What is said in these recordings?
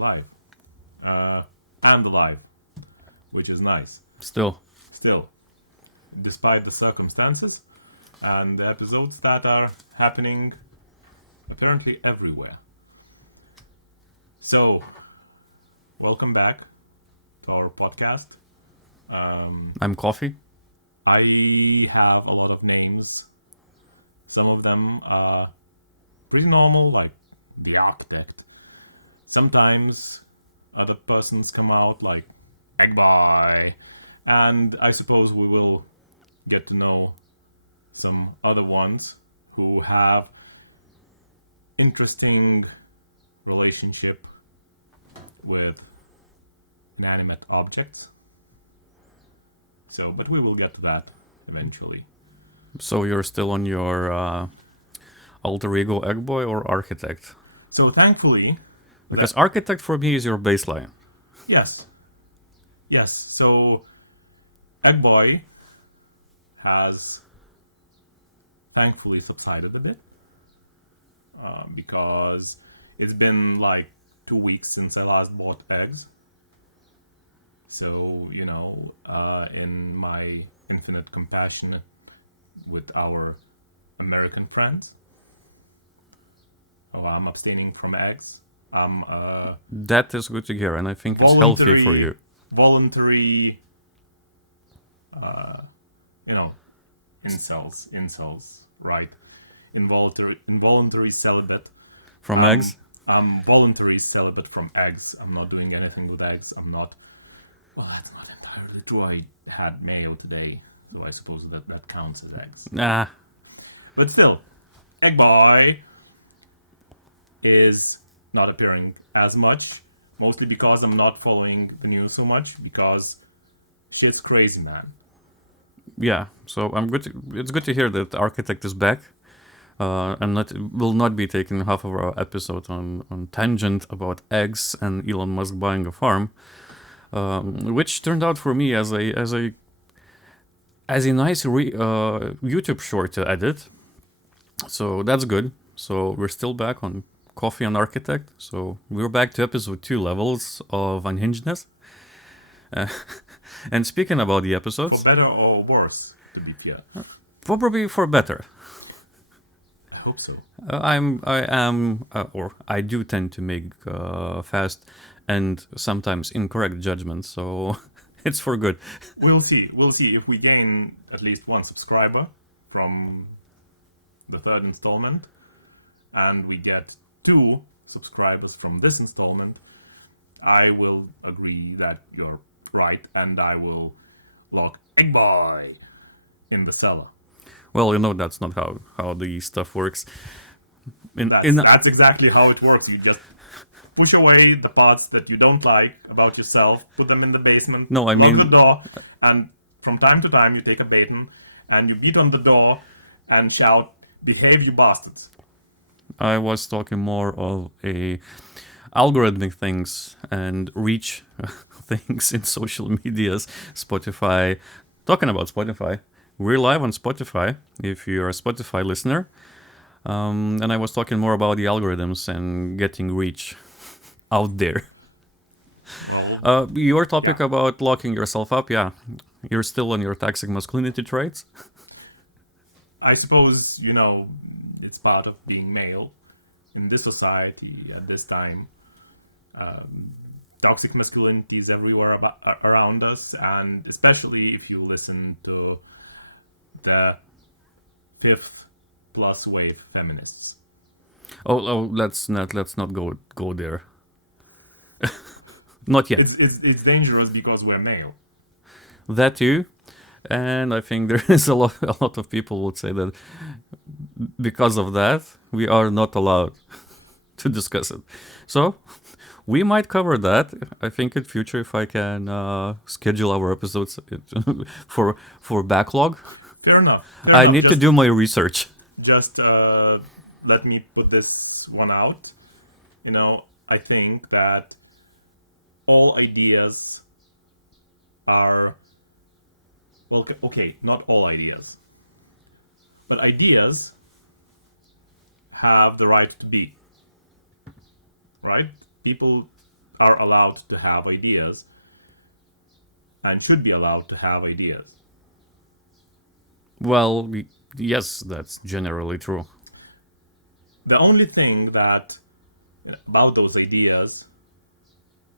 alive. And alive, which is nice. Still. Despite the circumstances and the episodes that are happening apparently everywhere. So, welcome back to our podcast. I'm Coffee. I have a lot of names. Some of them are pretty normal, like the architect. Sometimes other persons come out like Egg Boy. And I suppose we will get to know some other ones who have interesting relationship with inanimate objects. So, but we will get to that eventually. So you're still on your alter ego Egg Boy or Architect? So thankfully... Because Architect for me is your baseline. Yes. So Egg Boy has thankfully subsided a bit. Because it's been like 2 weeks since I last bought eggs. So, in my infinite compassion with our American friends, I'm abstaining from eggs. That is good to hear, and I think it's healthy for you. Voluntary, incels, right? Involuntary celibate. From eggs? I'm voluntary celibate from eggs. I'm not doing anything with eggs. Well, that's not entirely true. I had mayo today, so I suppose that counts as eggs. Nah. But still, Egg Boy is not appearing as much, mostly because I'm not following the news so much, because shit's crazy, man. Yeah, so it's good to hear that Architect is back. And will not be taking half of our episode on tangent about eggs and Elon Musk buying a farm, which turned out for me as a nice YouTube short to edit. So that's good. So we're still back on Coffee and Architect. So we're back to episode 2 levels of Unhingedness. And speaking about the episodes, For better or worse, to be fair. probably for better. I hope so. I do tend to make fast and sometimes incorrect judgments, so it's for good. We'll see if we gain at least 1 subscriber from the 3rd installment, and we get 2 subscribers from this installment. I will agree that you're right, and I will lock Egg Boy in the cellar. Well, that's not how the stuff works. That's exactly how it works. You just push away the parts that you don't like about yourself, put them in the basement, lock the door, and from time to time you take a baton and you beat on the door and shout, "Behave, you bastards." I was talking more of algorithmic things and reach things in social medias. Spotify. Talking about Spotify. We're live on Spotify, if you're a Spotify listener. And I was talking more about the algorithms and getting reach out there. Well, Your topic about locking yourself up, yeah. You're still on your toxic masculinity traits? I suppose, it's part of being male in this society at this time. Toxic masculinity is everywhere around us, and especially if you listen to the 5th plus wave feminists. Oh, let's not go there. Not yet. It's dangerous because we're male. That too, and I think there is a lot of people would say that because of that we are not allowed to discuss it. So we might cover that, I think, in future if I can schedule our episodes for backlog. Fair enough. I need to do my research. Just let me put this one out. I think that all ideas are... Well, okay, not all ideas. But ideas have the right to be. Right? People are allowed to have ideas and should be allowed to have ideas. Well, yes, that's generally true. The only thing that about those ideas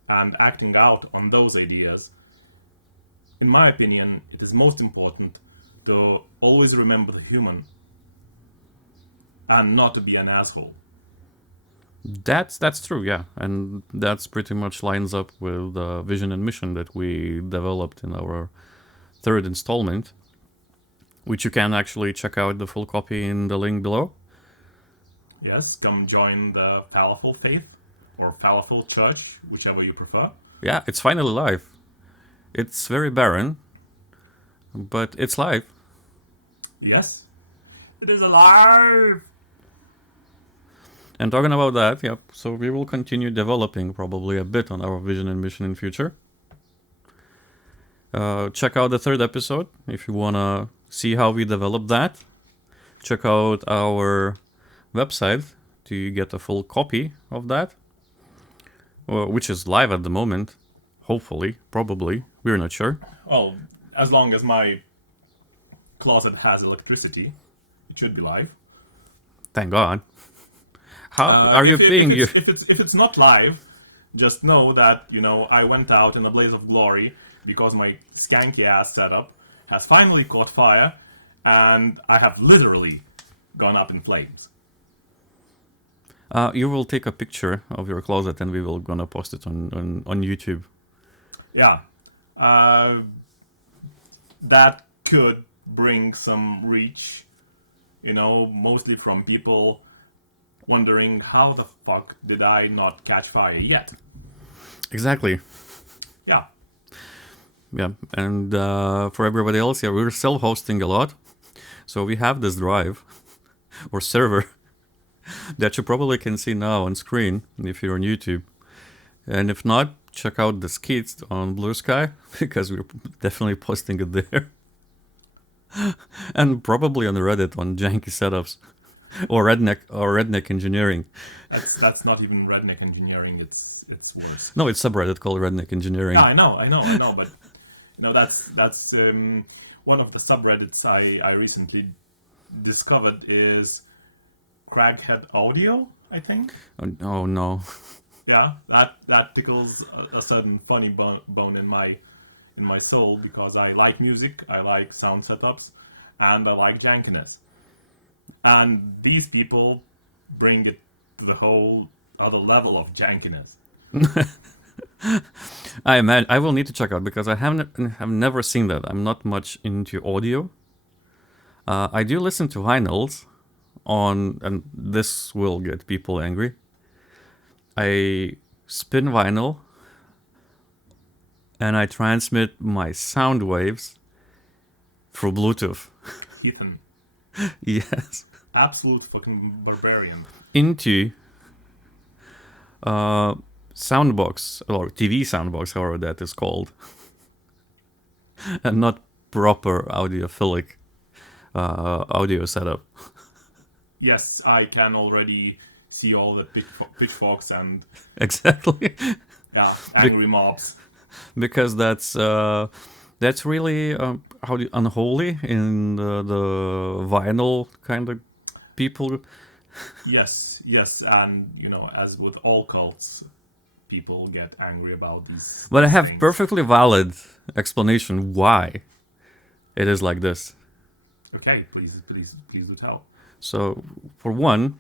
and acting out on those ideas, in my opinion, it is most important to always remember the human and not to be an asshole. That's true, yeah, and that's pretty much lines up with the vision and mission that we developed in our third installment, which you can actually check out the full copy in the link below. Yes, come join the Falafel faith or Falafel church, whichever you prefer. Yeah, it's finally live. It's very barren, but it's live. Yes, it is alive! And talking about that, yep, so we will continue developing probably a bit on our vision and mission in future. Check out the third episode if you want to see how we develop that. Check out our website to get a full copy of that, which is live at the moment. Hopefully, probably, we're not sure. Well, as long as my closet has electricity, it should be live. Thank God. How are you being? If it's not live, just know that I went out in a blaze of glory because my skanky ass setup has finally caught fire, and I have literally gone up in flames. You will take a picture of your closet and we will gonna post it on YouTube. Yeah, that could bring some reach, mostly from people wondering how the fuck did I not catch fire yet? Exactly. Yeah. Yeah, and for everybody else, yeah, we're still hosting a lot. So we have this drive or server that you probably can see now on screen if you're on YouTube. And if not, check out the skits on Blue Sky because we're definitely posting it there. And probably on Reddit on Janky Setups or Redneck Engineering. That's not even Redneck Engineering. It's worse. No, it's subreddit called Redneck Engineering. Yeah, I know, but that's one of the subreddits I recently discovered is Crackhead Audio, I think. Oh no. Yeah, that tickles a certain funny bone in my soul because I like music, I like sound setups, and I like jankiness. And these people bring it to the whole other level of jankiness. I will need to check out because I have never seen that. I'm not much into audio. I do listen to vinyls and this will get people angry. I spin vinyl and I transmit my sound waves through Bluetooth. Ethan. Yes. Absolute fucking barbarian. Into soundbox or TV soundbox, however that is called, and not proper audiophilic audio setup. Yes, I can already see all the pitchforks and Exactly. yeah, angry mobs. Because that's really unholy in the vinyl kind of people. Yes, and as with all cults, people get angry about these. But I have things. perfectly valid explanation why it is like this. Okay, please do tell. So, for one,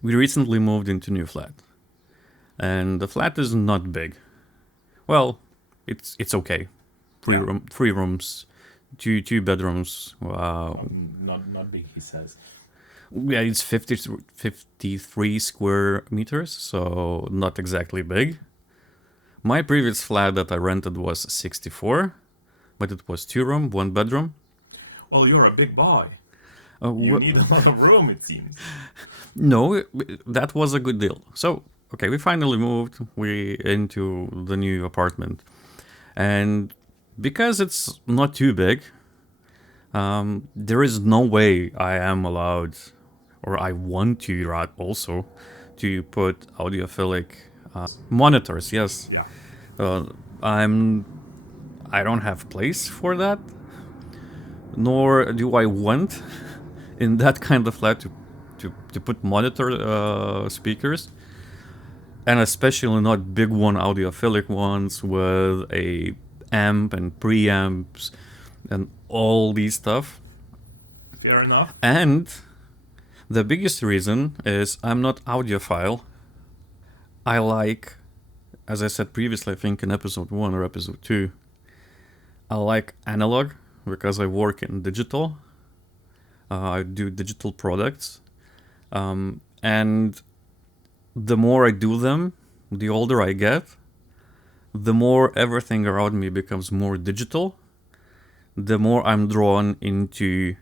we recently moved into new flat, and the flat is not big. Well, it's okay. Three rooms, two bedrooms. Not big, he says. Yeah, it's 53 square meters, so not exactly big. My previous flat that I rented was 64, but it was 2 room, 1 bedroom. Well, you're a big boy. You need a lot of room, it seems. No, that was a good deal. So, okay, we finally moved into the new apartment. And because it's not too big, there is no way I am allowed, or I want to also, to put audiophilic Monitors, yes. Yeah. Uh, I don't have place for that, nor do I want in that kind of flat to put monitor speakers, and especially not big one audiophilic ones with a amp and preamps and all these stuff. Fair enough. And the biggest reason is I'm not audiophile. I like, as I said previously, I think in episode 1 or episode 2, I like analog because I work in digital. I do digital products. And the more I do them, the older I get, the more everything around me becomes more digital, the more I'm drawn into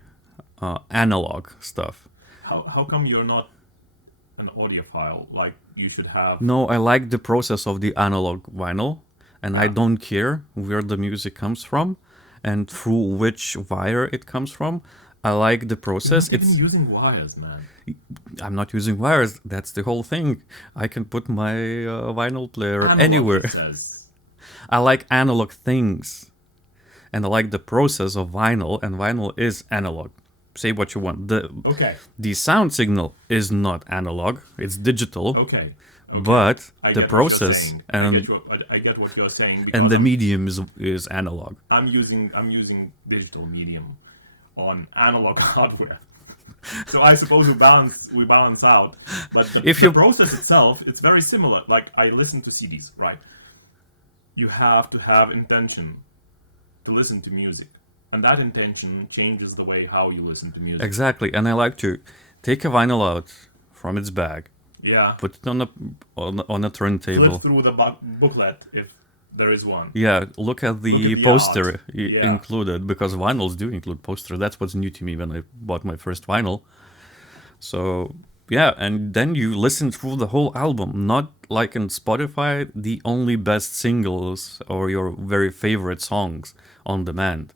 analog stuff. How come you're not an audiophile? Like, you should have... No, I like the process of the analog vinyl, and I don't care where the music comes from and through which wire it comes from. I like the process. You're not even using wires, man. I'm not using wires. That's the whole thing. I can put my vinyl player Analog, anywhere. it says. I like analog things, and I like the process of vinyl, and vinyl is analog. Say what you want. The sound signal is not analog; it's digital. Okay. But I the get process what and I get what you're saying. and the Because medium is analog. I'm using digital medium on analog hardware. So I suppose we balance out. But the process itself, it's very similar. Like, I listen to CDs, right? You have to have intention to listen to music. And that intention changes the way how you listen to music. Exactly. And I like to take a vinyl out from its bag. Yeah. Put it on a turntable. Flip through the booklet if there is one. Yeah, look at the poster art. Yeah. included, because vinyls do include poster. That's what's new to me when I bought my first vinyl. So yeah, and then you listen through the whole album, not like in Spotify, the only best singles or your very favorite songs on demand.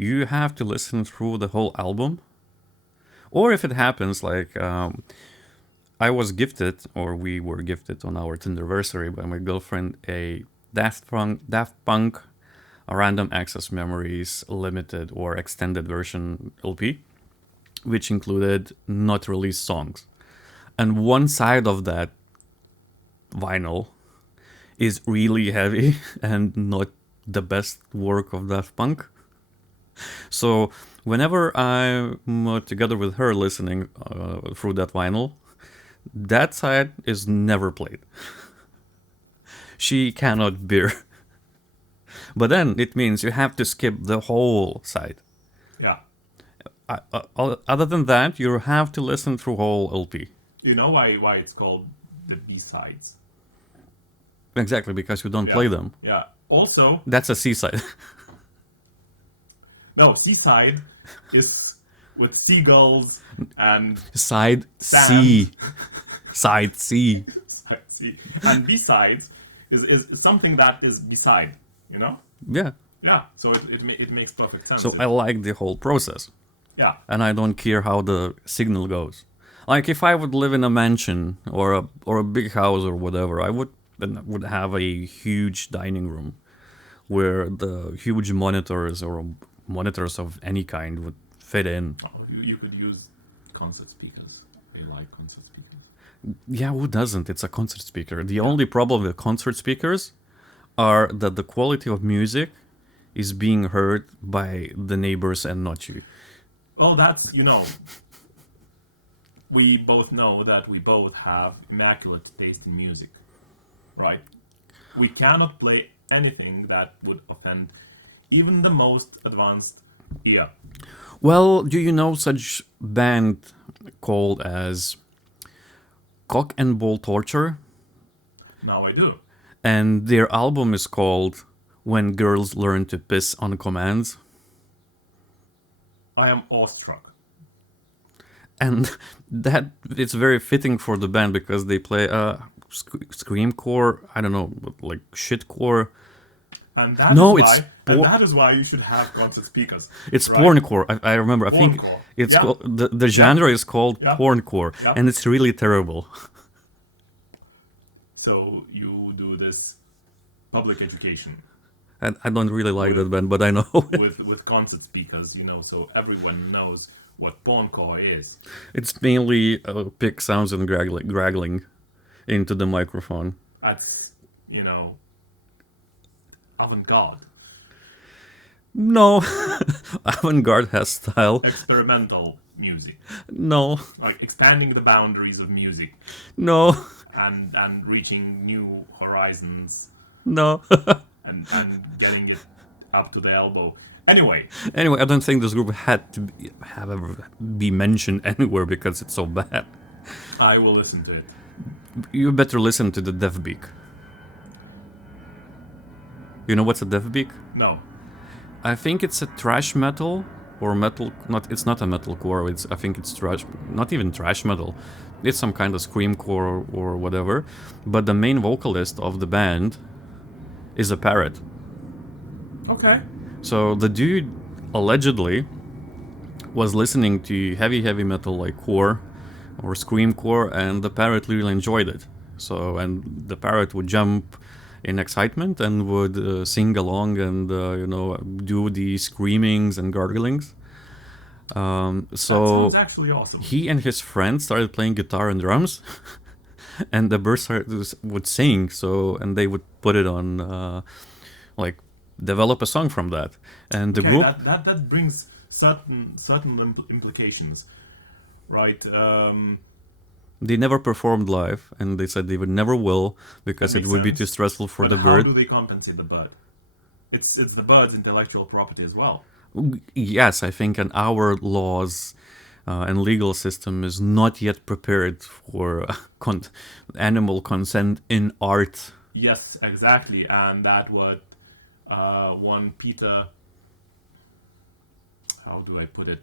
You have to listen through the whole album. Or if it happens, like I was gifted, or we were gifted on our Tinderversary by my girlfriend, a Daft Punk a Random Access Memories limited or extended version LP, which included not released songs. And one side of that vinyl is really heavy and not the best work of Daft Punk. So whenever I'm together with her listening through that vinyl, that side is never played. She cannot bear. But then it means you have to skip the whole side. Yeah. Other than that, you have to listen through whole LP. You know why it's called the B-sides? Exactly, because you don't play them. Yeah. Also... That's a C-side. No, C-side is with seagulls and... Side sand. C. Side C. Side C. And B-sides is something that is beside, you know? Yeah. Yeah, so it makes perfect sense. So I like the whole process. Yeah. And I don't care how the signal goes. Like, if I would live in a mansion or a big house or whatever, I would have a huge dining room where the huge monitors or monitors of any kind would fit in. Oh, you could use concert speakers. They like concert speakers. Yeah, who doesn't? It's a concert speaker. The only problem with concert speakers are that the quality of music is being heard by the neighbors and not you. Well, that's, we both know that we both have immaculate taste in music, right? We cannot play anything that would offend even the most advanced ear. Well, do you know such band called as Cock and Ball Torture? Now I do. And their album is called When Girls Learn to Piss on Commands. I am awestruck. And that it's very fitting for the band because they play screamcore, I don't know, like shitcore. And that is why you should have concert speakers. It's right? porncore. I remember. I think it's called, the genre is called porncore, and it's really terrible. So you do this public education And I don't really like that band, but I know. with concert speakers, so everyone knows what porncore is. It's mainly pig sounds and graggling into the microphone. That's, avant-garde, No, avant-garde has style. experimental music, No, like expanding the boundaries of music no, and reaching new horizons no. and getting it up to the elbow. Anyway, Anyway, I don't think this group had to have ever be mentioned anywhere because it's so bad. I will listen to it. You better listen to the Deathbeak. You know what's a Deathbeak? No. I think it's a thrash metal or metal. Not, it's not a metalcore. I think it's thrash. Not even thrash metal. It's some kind of screamcore or whatever. But the main vocalist of the band is a parrot. Okay. So the dude allegedly was listening to heavy metal like core or screamcore, and the parrot really enjoyed it. So, and the parrot would jump in excitement and would sing along and do the screamings and garglings. That So sounds actually awesome. he and his friends started playing guitar and drums, and the birds would sing. So, and they would put it on, develop a song from that. And the Okay, group, that brings certain implications, right? they never performed live, and they said they would never will because That it makes would be sense. too stressful for But the how bird. do they compensate the bird? It's the bird's intellectual property as well. Yes, I think an our laws and legal system is not yet prepared for animal consent in art. Yes, exactly, and that what one Peter. How do I put it?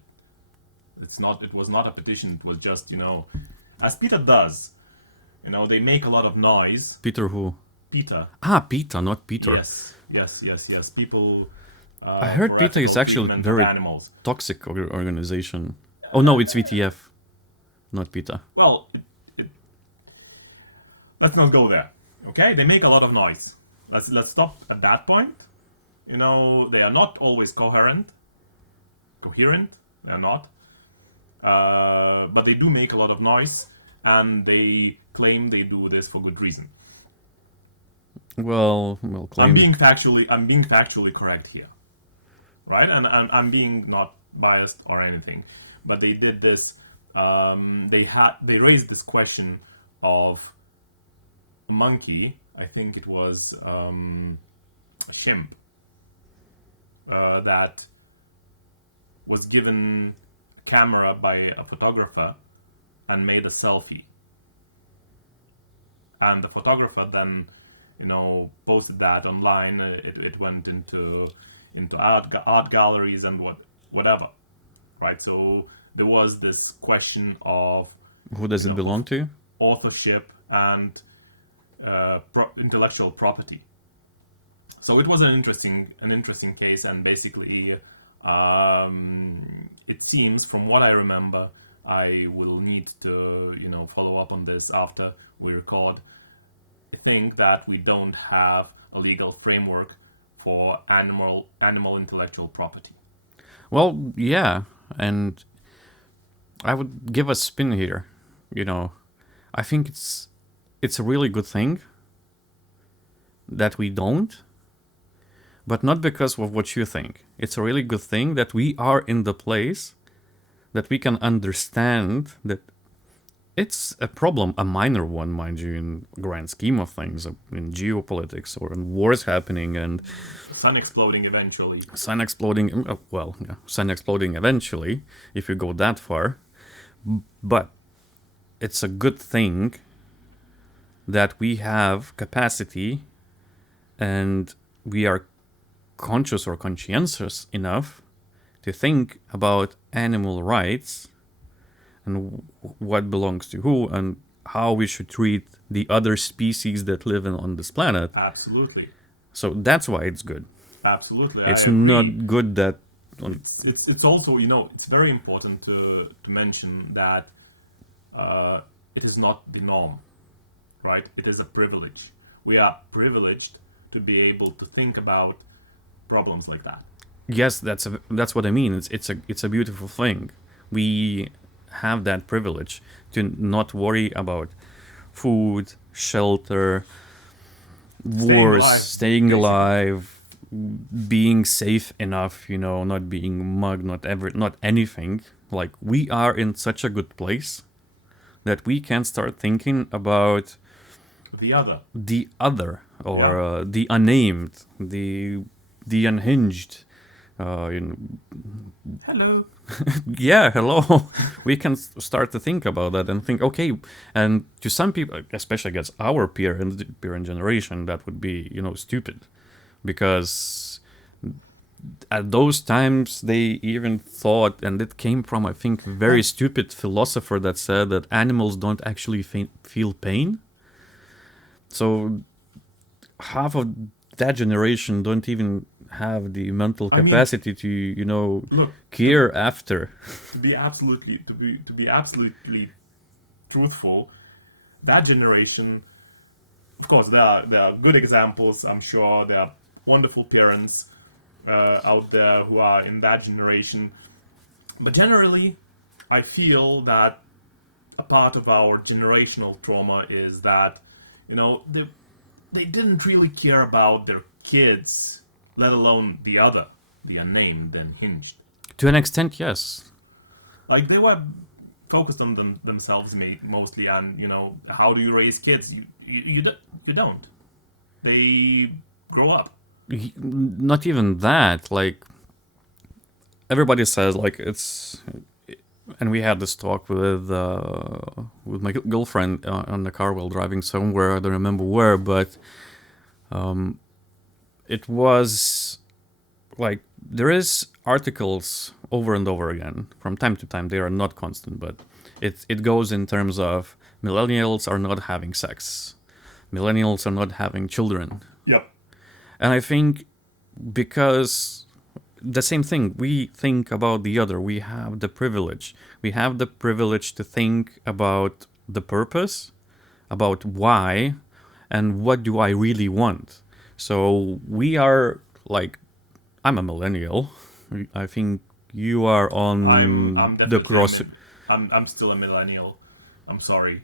It's not. It was not a petition. It was just as Peter does. They make a lot of noise. Peter who? Peter. Ah, PETA, not Peter. Yes. People. I heard for PETA is ethical actually treatment of very animals. toxic organization. Oh no, it's VTF, not PETA. Well, let's not go there. Okay, they make a lot of noise. Let's stop at that point. They are not always coherent. They are not. But they do make a lot of noise, and they claim they do this for good reason. Well, I'm claim. being factually correct here, right? And I'm being not biased or anything, but they did this. They raised this question of a monkey. I think it was a chimp that was given a camera by a photographer and made a selfie, and the photographer then posted that online. It went into art galleries and whatever, right? So there was this question of Who does it belong to? authorship and intellectual property. So it was an interesting case, and basically, it seems from what I remember, I will need to follow up on this after we record. I think that we don't have a legal framework for animal intellectual property. Well, yeah, and I would give a spin here. I think it's a really good thing that we don't, but not because of what you think. It's a really good thing that we are in the place that we can understand that it's a problem, a minor one, mind you, in grand scheme of things, in geopolitics or in wars happening and Sun exploding eventually. sun exploding. Sun exploding eventually, if you go that far. But it's a good thing that we have capacity and we are conscious or conscientious enough to think about animal rights and what belongs to who and how we should treat the other species that live on this planet. Absolutely. So that's why it's good. Absolutely. It's I agree. not good that It's also it's very important to mention that it is not the norm, right? It is a privilege. We are privileged to be able to think about problems like that. Yes, that's what I mean. It's a beautiful thing. We have that privilege to not worry about food, shelter, Staying wars, alive, staying basically. alive, being safe enough, not being mugged, not anything. Like, we are in such a good place that we can start thinking about The other. the other, or Yeah. the unnamed, the unhinged. You know, Hello. yeah, hello. We can start to think about that and think, okay, and to some people, especially against our peer and generation, that would be, stupid, because at those times they even thought, and it came from, I think, very stupid philosopher that said that animals don't actually feel pain. So half of that generation don't even have the mental I mean, capacity to, look, care after. to be absolutely truthful, that generation, of course, there are good examples. I'm sure there are wonderful parents out there who are in that generation. But generally, I feel that a part of our generational trauma is that, they didn't really care about their kids, let alone the other, the unnamed, the unhinged. To an extent, yes. Like, they were focused on themselves mostly, and how do you raise kids? You don't. They grow up. Not even that. Like, everybody says, like, it's. And we had this talk with my girlfriend on the car while driving somewhere. I don't remember where, but it was like, there is articles over and over again from time to time. They are not constant, but it goes in terms of millennials are not having sex, millennials are not having children. Yep. And I think, because the same thing, we think about the other. We have the privilege. We have the privilege to think about the purpose, about why, and what do I really want. So we are like, I'm a millennial. I think you are I'm on the definitely cross. I'm still a millennial. I'm sorry.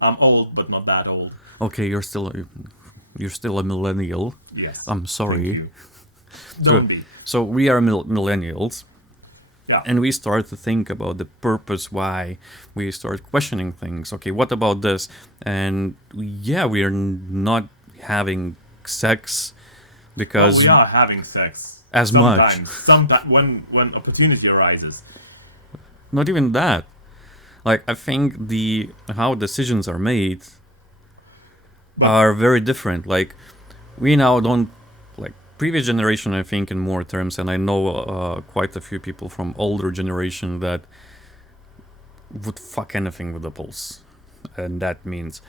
I'm old, but not that old. Okay, you're still a millennial. Yes. I'm Thank sorry. you. Don't be. So we are millennials. Yeah. And we start to think about the purpose, why. We start questioning things. Okay, what about this? And yeah, we are not having sex Well, because we are having sex as much. Sometimes when opportunity arises. Not even that. Like, I think the how decisions are made But are very different. Like, we now don't, like, previous generation, I think, in more terms, and I know quite a few people from older generation that would fuck anything with the pulse, and that means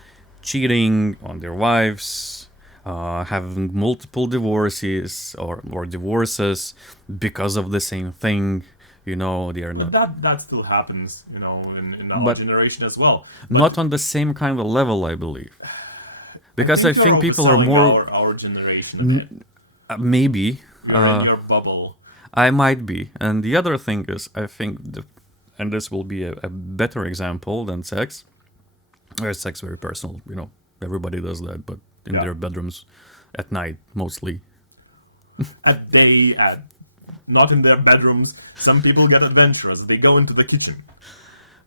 cheating on their wives, having multiple divorces or divorces because of the same thing. They are well, not, that still happens, in our but generation as well. not on the same kind of level, I believe. Because I You're think people are overselling more, our generation a bit. maybe. You're in your bubble. I might be. And the other thing is, I think, and this will be a better example than sex. Where sex very personal, everybody does that, but in Yeah. their bedrooms at night mostly. Not in their bedrooms. Some people get adventurous. They go into the kitchen.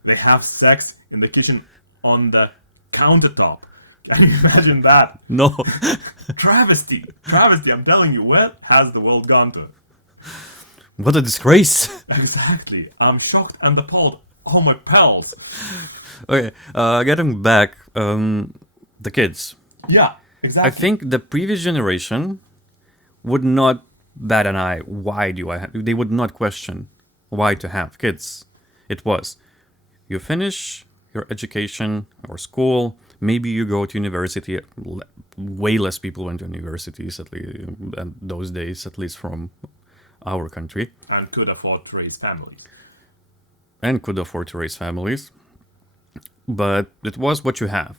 They have sex in the kitchen on the countertop. Can you imagine that? No. Travesty. Travesty, I'm telling you, where has the world gone to? What a disgrace. Exactly. I'm shocked and appalled. Oh, my pals. Okay, getting back, the kids. Yeah, exactly. I think the previous generation would not bat an eye. Why do I have? They would not question why to have kids. It was, you finish your education or school, maybe you go to university. Way less people went to universities, at least in those days, at least from our country, And could afford to raise families. and could afford to raise families. But it was what you have.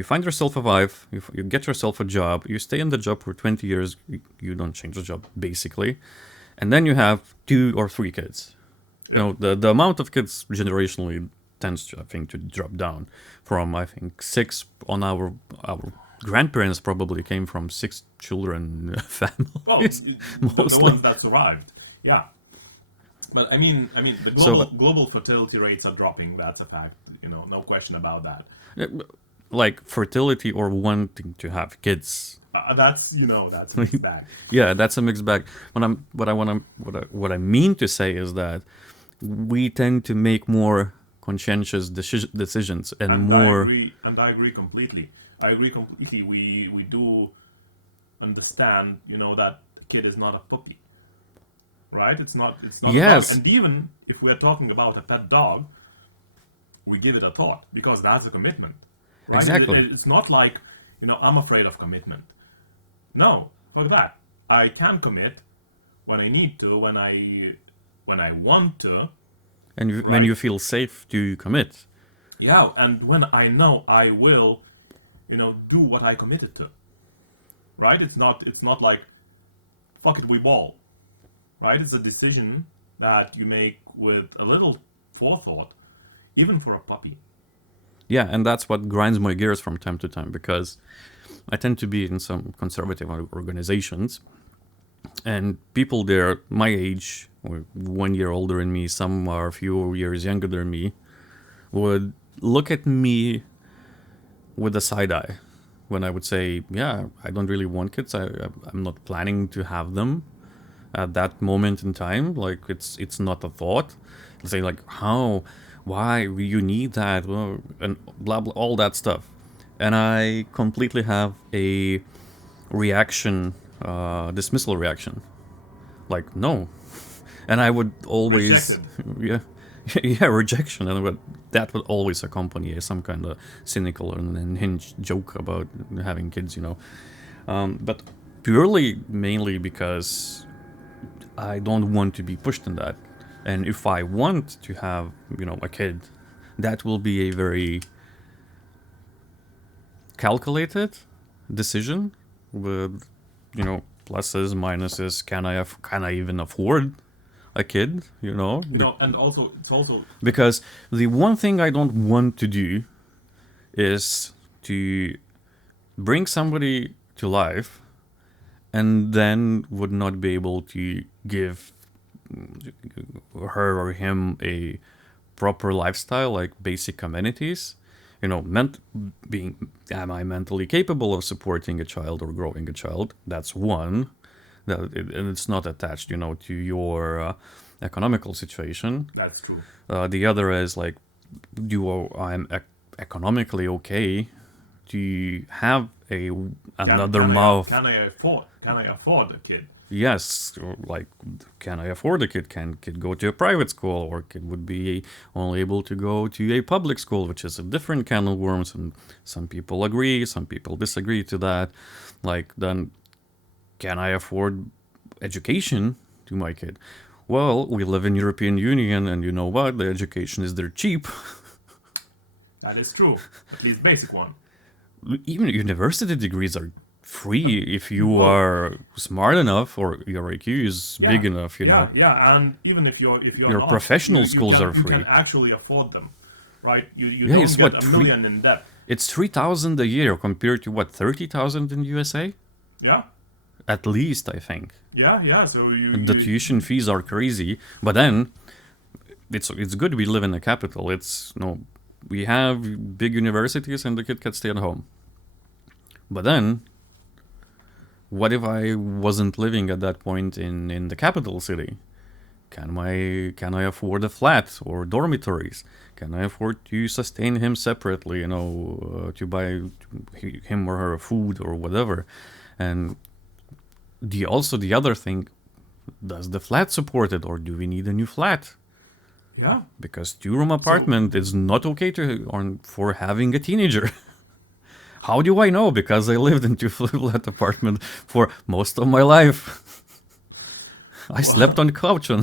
You find yourself a wife, you get yourself a job, you stay in the job for 20 years, you don't change the job, basically. And then you have 2 or 3 kids. You know, the amount of kids generationally tends to, I think, to drop down from, I think, 6 on our grandparents probably came from 6 children families. Well, the ones that survived, yeah. But I mean, the global fertility rates are dropping. That's a fact. No question about that. Like fertility or wanting to have kids. That's that's a mixed bag. Yeah, that's a mixed bag. What I mean to say is that we tend to make more conscientious decisions and more. I agree completely. We do understand, that a kid is not a puppy, right? It's not. Yes. And even if we are talking about a pet dog, we give it a thought because that's a commitment, right? Exactly. It's not like, I'm afraid of commitment. No, fuck that. I can commit when I need to, when I want to. And right? when you feel safe to commit. Yeah, and when I know I will, do what I committed to. Right? It's not like, fuck it, we ball. Right? It's a decision that you make with a little forethought, even for a puppy. Yeah, and that's what grinds my gears from time to time, because I tend to be in some conservative organizations, and people there my age, or 1 year older than me, some are a few years younger than me, would look at me with a side eye when I would say, yeah, I don't really want kids. I'm not planning to have them at that moment in time. Like, it's not a thought. They say, like, how, why you need that, well, and blah, blah, all that stuff. And I completely have a reaction, dismissal reaction. Like, no. And I would always... Rejected. Yeah, rejection. And that would always accompany some kind of cynical and unhinged joke about having kids, But purely, mainly because I don't want to be pushed in that. And if I want to have, a kid, that will be a very calculated decision with, pluses, minuses. Can I even afford a kid? And also it's also because the one thing I don't want to do is to bring somebody to life and then would not be able to give her or him a proper lifestyle, like basic amenities. Am I mentally capable of supporting a child or growing a child? That's one. And it's not attached, to your economical situation. That's true. The other is like, I'm economically okay to have another mouth. Can I afford a kid? Yes, like, can I afford a kid? Can kid go to a private school, or kid would be only able to go to a public school, which is a different can of worms, and some people agree, some people disagree to that. Like, then, can I afford education to my kid? Well, we live in European Union, and you know what? The education is there cheap. That is true, at least basic one. Even university degrees are free if you are smart enough or your IQ is big enough, Yeah, and even if you're your not, professional schools are free. You can actually afford them, right? You Yeah, don't it's get what, a million in debt. It's 3,000 a year compared to what, 30,000 in USA? Yeah, At least, I think. yeah. So The tuition fees are crazy, but then it's good we live in the capital. We have big universities and the kid can stay at home. But then, what if I wasn't living at that point in the capital city? Can I afford a flat or dormitories? Can I afford to sustain him separately, to buy him or her food or whatever? And the other thing, does the flat support it, or do we need a new flat? Yeah. Because 2-room apartment is not okay for having a teenager. How do I know? Because I lived in 2-flat apartment for most of my life. I slept on the couch, on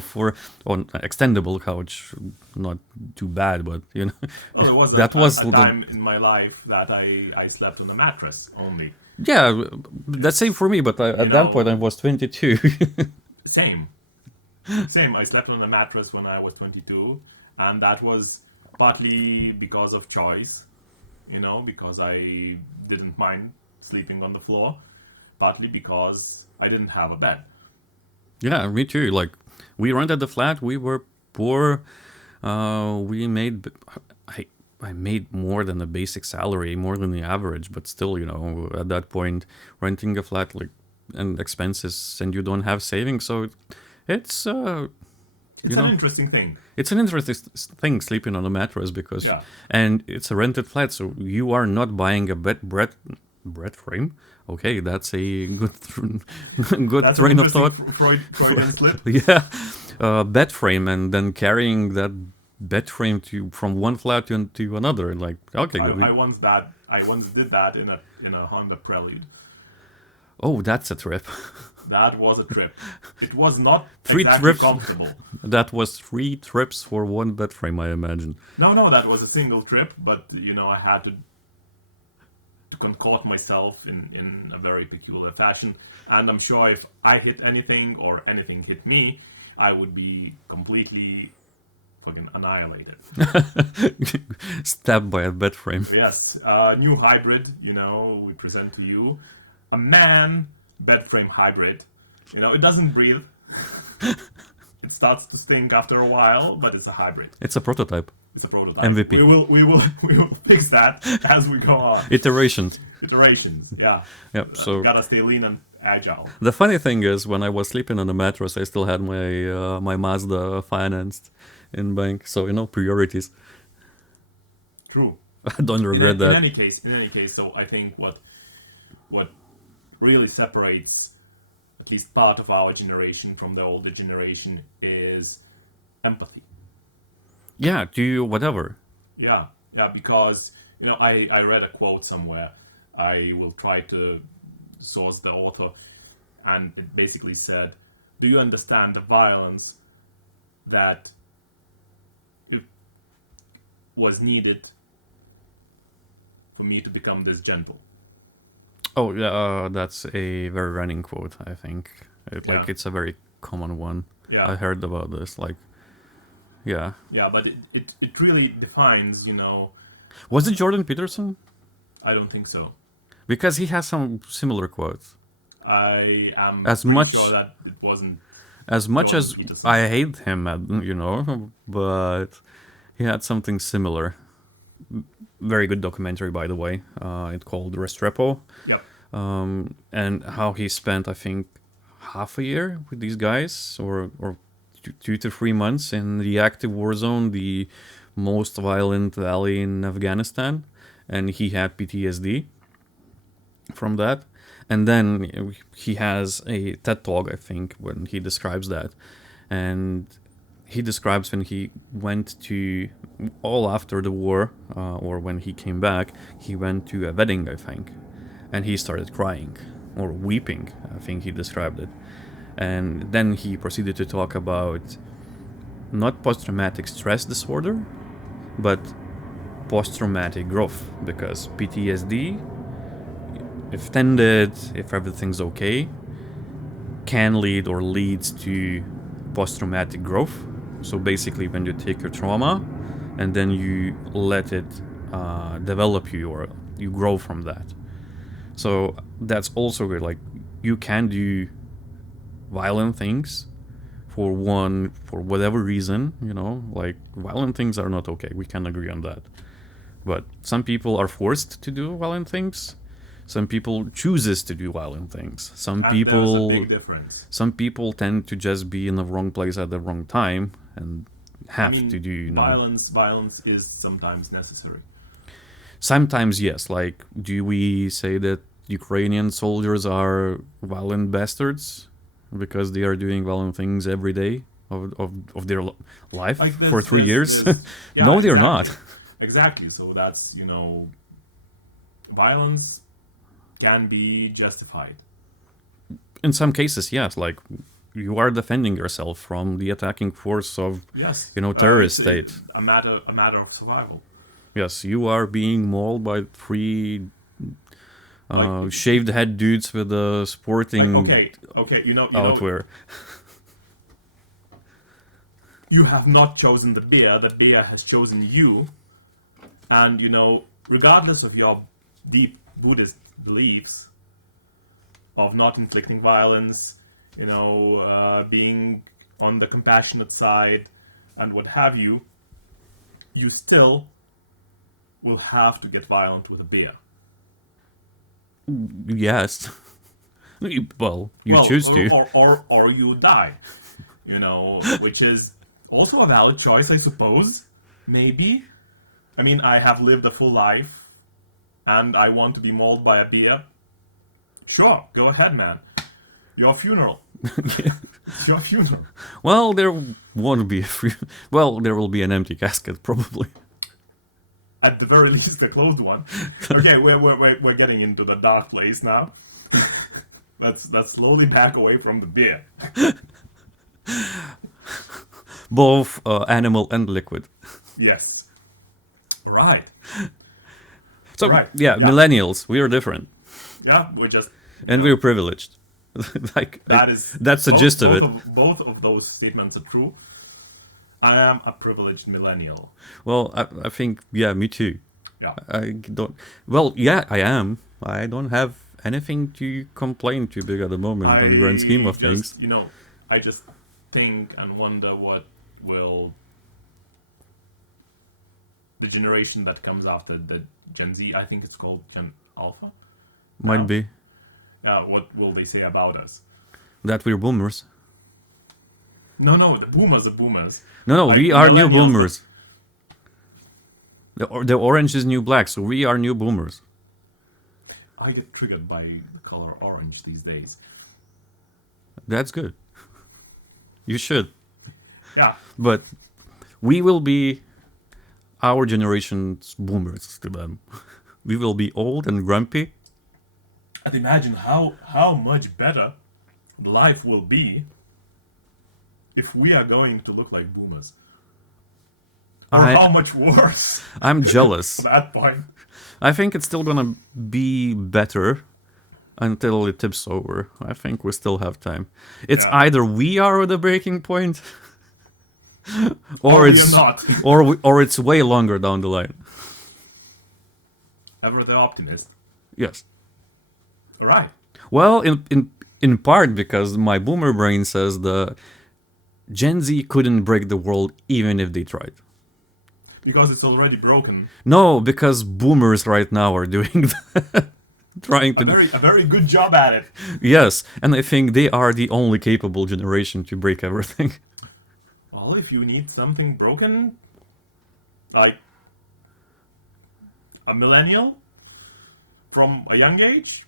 for on extendable couch, not too bad, but Well, there was that was a time in my life that I slept on the mattress only. yeah, that's same for me. But at that point, I was 22. Same. Same. I slept on the mattress when I was 22, and that was partly because of choice, because I didn't mind sleeping on the floor, partly because I didn't have a bed. Yeah, me too. Like we rented the flat. We were poor. We made. I I made more than a basic salary, more than the average, but still, at that point, renting a flat and expenses, and you don't have savings, so it's It's an interesting thing. it's an interesting thing sleeping on a mattress Yeah. and it's a rented flat, so you are not buying a bread frame. Okay, that's a good That's train an of thought. Freudian slip. Yeah, bed frame and then carrying that bed frame from one flat to another. Like, okay, I once did that in a Honda Prelude. oh, that's a trip. That was a trip. It was not Three exactly trips. comfortable. That was 3 trips for one bed frame, I imagine. No, that was a single trip, but I had to concord myself in a very peculiar fashion. And I'm sure if I hit anything or anything hit me, I would be completely fucking annihilated. Stabbed by a bed frame. Yes, new hybrid, we present to you a man bed frame hybrid. It doesn't breathe. It starts to stink after a while, but it's a hybrid. It's a prototype. It's a prototype. MVP. We will fix that as we go on. Iterations. Iterations, yeah. Yep. So Gotta stay lean and agile. the funny thing is, when I was sleeping on the mattress, I still had my Mazda financed in bank. So priorities. True. I don't regret that. In any case, so I think what really separates at least part of our generation from the older generation is empathy. Yeah. Do you whatever? Yeah, because I read a quote somewhere. I will try to source the author, and it basically said, "Do you understand the violence that it was needed for me to become this gentle?" Oh, yeah. That's a very running quote. I think Yeah. it's a very common one. Yeah. I heard about this. Yeah. Yeah, but it really defines, Was it Jordan Peterson? I don't think so. Because he has some similar quotes. I am As pretty much- sure that it wasn't. As much Jordan as Peterson. I hate him, but he had something similar. Very good documentary, by the way. It's called Restrepo. Yep. And how he spent, I think, half a year with these guys, or 2 to 3 months in the active war zone, the most violent valley in Afghanistan, and he had PTSD from that. And then he has a TED Talk, I think, when he describes that. And he describes when he went to, all after the war, or when he came back, he went to a wedding, I think. And he started crying, or weeping, I think he described it. And then he proceeded to talk about not post-traumatic stress disorder, but post-traumatic growth, because PTSD, if tended, if everything's okay, can lead or leads to post-traumatic growth. So basically, when you take your trauma and then you let it develop you, or you grow from that. So that's also good. Like, you can do violent things for whatever reason, like violent things are not okay. We can agree on that. But some people are forced to do violent things. Some people chooses to do violent things. Some And people there's a big difference. some people tend to just be in the wrong place at the wrong time and have to do, Violence is sometimes necessary. Sometimes, yes. Like, do we say that Ukrainian soldiers are violent bastards because they are doing violent things every day of their life Like, for 3 years? Yeah, No, they're exactly. not. Exactly. So that's, violence can be justified. In some cases, yes. Like, you are defending yourself from the attacking force of Yes. terrorist It's state. a matter of survival. Yes, you are being mauled by three Like, shaved head dudes with a sporting okay, outwear. you have not chosen the bear has chosen you, and regardless of your deep Buddhist beliefs of not inflicting violence, being on the compassionate side, and what have you, you still will have to get violent with a bear. Yes. Well, you choose to. Or you die, which is also a valid choice, I suppose. Maybe. I mean, I have lived a full life, and I want to be mauled by a bear. Sure, go ahead, man. Your funeral. It's your funeral. Well, there won't be a free. Well, there will be an empty casket, probably. At the very least, a closed one. Okay, we're getting into the dark place now. Let's slowly back away from the beer. Both animal and liquid. Yes. Right. So, Right. yeah, millennials, we are different. Yeah, we're just... And we're privileged. That's the gist of it. Both of those statements are true. I am a privileged millennial. Well, I think, yeah, me too. Yeah. I don't. Well, yeah, I am. I don't have anything to complain too big at the moment on the grand scheme of things. I just think and wonder what will the generation that comes after the Gen Z, I think it's called Gen Alpha. Might be What will they say about us? that we're boomers. No, the boomers are boomers. No, Like we are new millennials, boomers. The orange is new black, so we are new boomers. I get triggered by the color orange these days. That's good. You should. Yeah. But we will be our generation's boomers to them. We will be old and grumpy. And imagine how much better life will be if we are going to look like boomers. Or how much worse. I'm jealous. At that point. I think it's still gonna be better until it tips over. I think we still have time. It's either we are at the breaking point, or it's not. or it's way longer down the line. Ever the optimist. Yes. All right. Well, in part because my boomer brain says the Gen Z couldn't break the world even if they tried. Because it's already broken. No, because boomers right now are doing that. Trying to a very good job at it. Yes, and I think they are the only capable generation to break everything. Well, if you need something broken, like a millennial from a young age,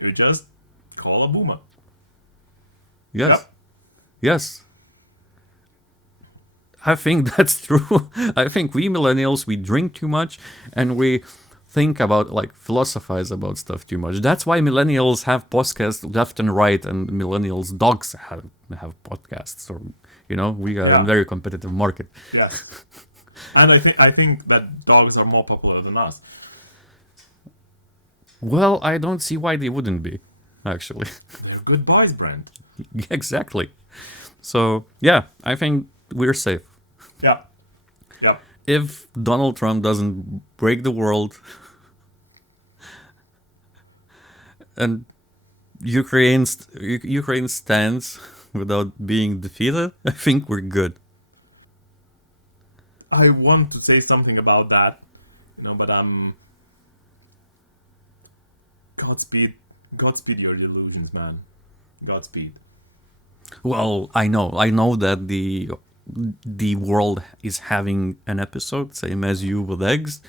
you just call a boomer. Yes. Yep. Yes. I think that's true. I think we millennials, we drink too much and we think about, philosophize about stuff too much. That's why millennials have podcasts left and right, and millennials' dogs have podcasts. Or, we are in a very competitive market. Yes. And I think that dogs are more popular than us. Well, I don't see why they wouldn't be, actually. They're good boys, Brent. Exactly. So, yeah, I think we're safe. Yeah. Yeah. If Donald Trump doesn't break the world and Ukraine stands without being defeated, I think we're good. I want to say something about that, but Godspeed your delusions, man. Godspeed. Well, I know that the world is having an episode, same as you with eggs,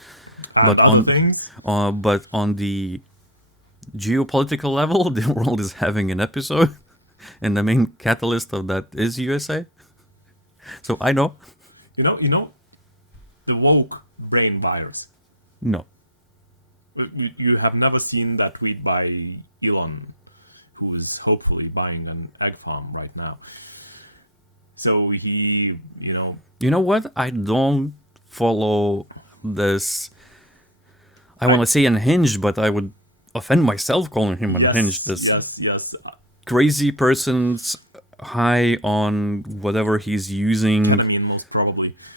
but on the geopolitical level, the world is having an episode, and the main catalyst of that is USA. So I know. The woke brain virus. No. You have never seen that tweet by Elon who is hopefully buying an egg farm right now. So he, You know what? I don't follow this. I want to say unhinged, but I would offend myself calling him unhinged. This yes. crazy person's high on whatever he's using.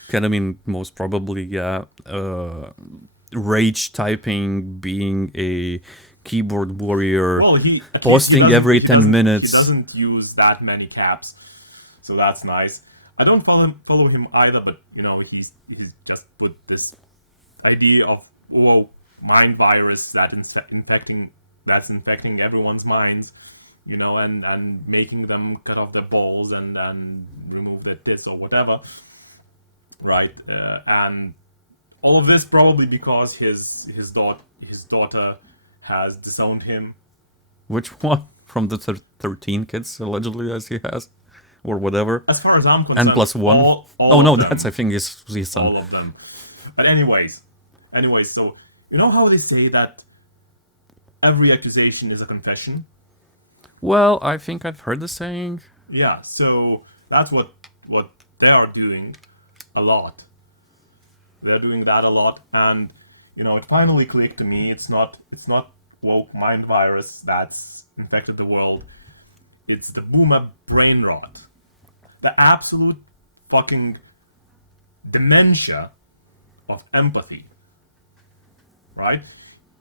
Ketamine, Most probably, yeah. Rage typing, being a keyboard warrior, Well, posting every 10 minutes. He doesn't use that many caps, so that's nice. I don't follow him either, but he's just put this idea of mind virus that's infecting everyone's minds, and making them cut off their balls and remove their tits or whatever, right? And all of this probably because his daughter has disowned him. Which one? From the 13 kids, allegedly, as he has? Or whatever? As far as I'm concerned... N plus one? All of them. That's, I think, his son. All of them. But anyways, so, you know how they say that every accusation is a confession? Well, I think I've heard the saying. Yeah, so that's what they are doing a lot. They're doing that a lot, and it finally clicked to me. It's not woke mind virus that's infected the world. It's the boomer brain rot, the absolute fucking dementia of empathy. Right?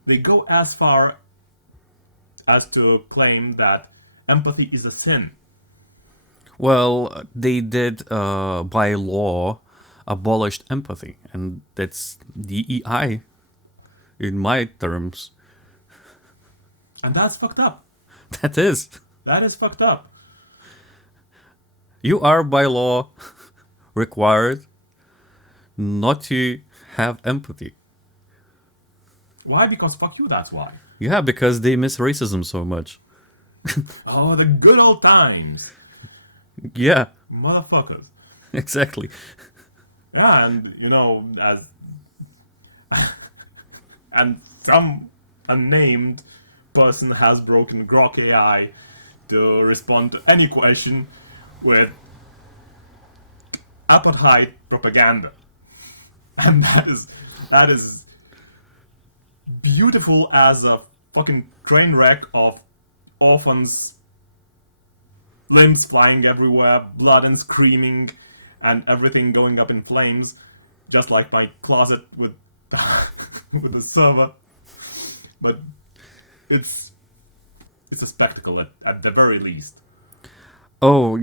They go as far as to claim that empathy is a sin. Well, they did by law abolished empathy, and that's DEI in my terms. And that's fucked up. That is. That is fucked up. You are by law required not to have empathy. Why? Because fuck you, that's why. Yeah, because they miss racism so much. Oh, the good old times. Yeah. Motherfuckers. Exactly. Yeah, and as and some unnamed person has broken Grok AI to respond to any question with apartheid propaganda, and that is beautiful as a fucking train wreck of orphans, limbs flying everywhere, blood and screaming, and everything going up in flames, just like my closet with with the server. But it's a spectacle at the very least. Oh,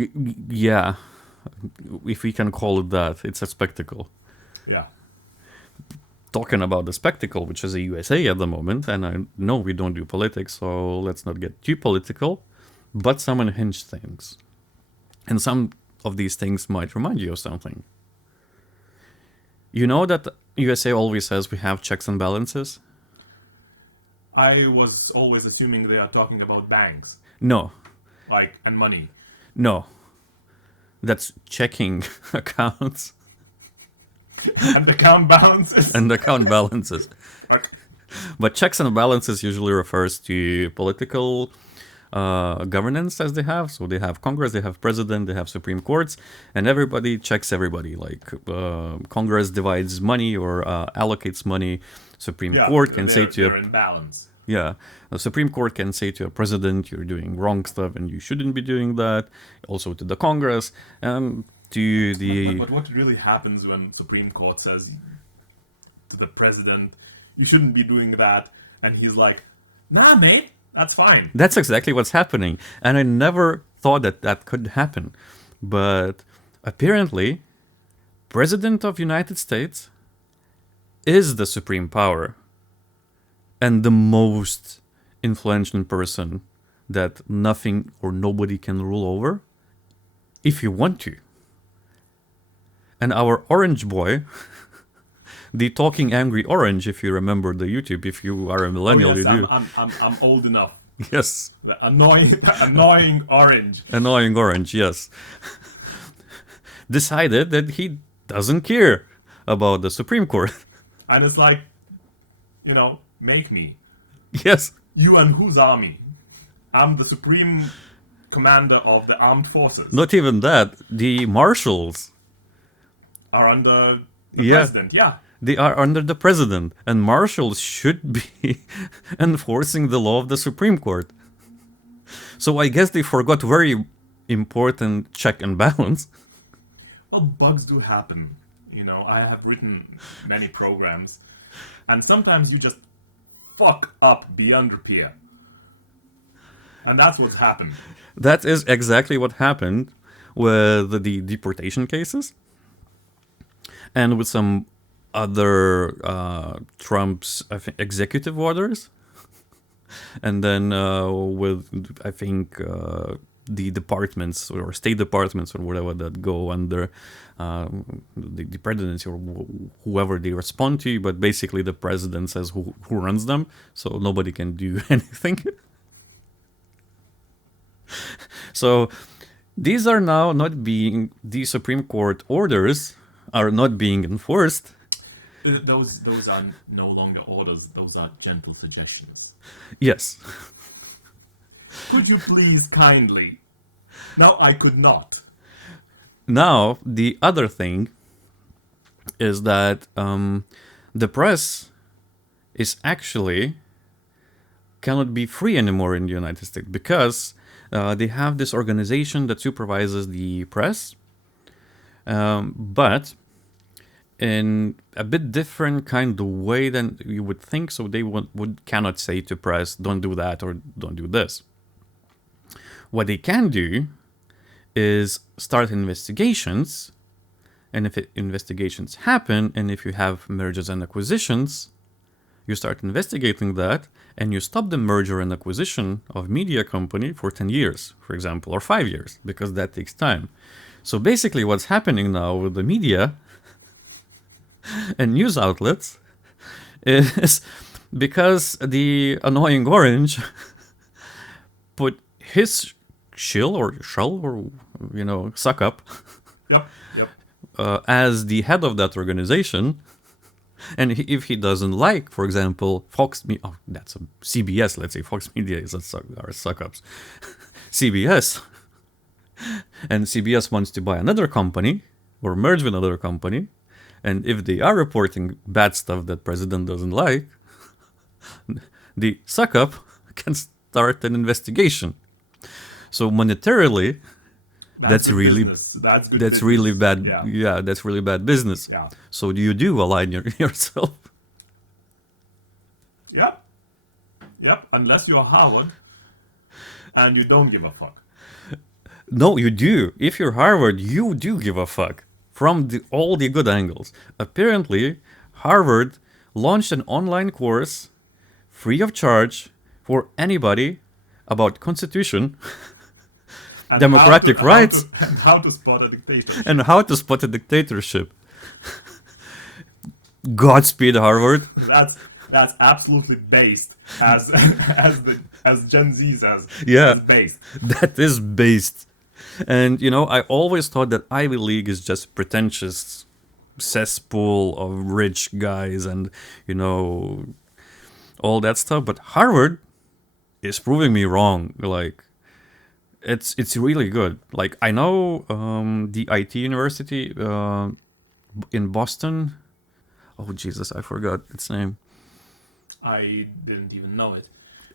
yeah. If we can call it that, it's a spectacle. Yeah. Talking about the spectacle, which is a USA at the moment, and I know we don't do politics, so let's not get too political, but some unhinged things. And some of these things might remind you of something. You know that USA always says we have checks and balances? I was always assuming they are talking about banks. No. And money. No. That's checking accounts. And account balances. And account balances. Okay. But checks and balances usually refers to political governance as they have. So they have Congress, they have president, they have Supreme Courts, and everybody checks everybody. Congress divides money or allocates money. Supreme Court can say to they're in balance. Yeah, the Supreme Court can say to a president, you're doing wrong stuff and you shouldn't be doing that. Also to the Congress, to the... But what really happens when Supreme Court says to the president, you shouldn't be doing that, and he's like, nah, mate, that's fine. That's exactly what's happening. And I never thought that could happen. But apparently, President of United States is the supreme power and the most influential person that nothing or nobody can rule over if you want to. And our orange boy, the talking angry orange, if you remember the YouTube, if you are a millennial, yes, you do. I'm old enough. Yes. The annoying orange. Annoying orange, yes. Decided that he doesn't care about the Supreme Court. And it's like, make me. Yes. You and whose army? I'm the supreme commander of the armed forces. Not even that. The marshals, Are under the Yeah. president, yeah. they are under the president, and marshals should be enforcing the law of the Supreme Court. So I guess they forgot very important check and balance. Well, bugs do happen. You know, I have written many programs, and sometimes you just fuck up beyond repair. And that's what's happened. That is exactly what happened with the deportation cases and with some other Trump's executive orders. And then with, I think, the departments or state departments or whatever that go under the presidency or whoever they respond to. But basically, the president says who runs them, so nobody can do anything. So these are now not being, the Supreme Court orders are not being enforced. Those are no longer orders, those are gentle suggestions. Yes. Could you please kindly? No, I could not. Now, the other thing is that the press is actually cannot be free anymore in the United States because they have this organization that supervises the press, but in a bit different kind of way than you would think. So they cannot say to press, don't do that or don't do this. What they can do is start investigations, and if investigations happen, and if you have mergers and acquisitions, you start investigating that, and you stop the merger and acquisition of media company for 10 years, for example, or 5 years, because that takes time. So basically what's happening now with the media and news outlets is because the annoying orange put his shill or suck up Yep. as the head of that organization. And if he doesn't like, for example, that's a CBS, let's say Fox Media is our suck-ups. CBS. And CBS wants to buy another company or merge with another company. And if they are reporting bad stuff that president doesn't like, the suck-up can start an investigation. So monetarily, that's really business. That's good. that's really business. bad. Yeah. Yeah, that's really bad business. Yeah. So you do align yourself. Yep. Yep. Unless you're Harvard and you don't give a fuck. No, you do. If you're Harvard, you do give a fuck from all the good angles. Apparently, Harvard launched an online course free of charge for anybody about Constitution, And democratic rights, and how to spot a dictator. and how to spot a dictatorship. Godspeed, Harvard. That's absolutely based as as Gen Z says. Yeah. It's based. That is based. And, I always thought that Ivy League is just pretentious cesspool of rich guys and, all that stuff. But Harvard is proving me wrong. Like, it's really good. Like, I know the IT university in Boston. Oh, Jesus, I forgot its name. I didn't even know it.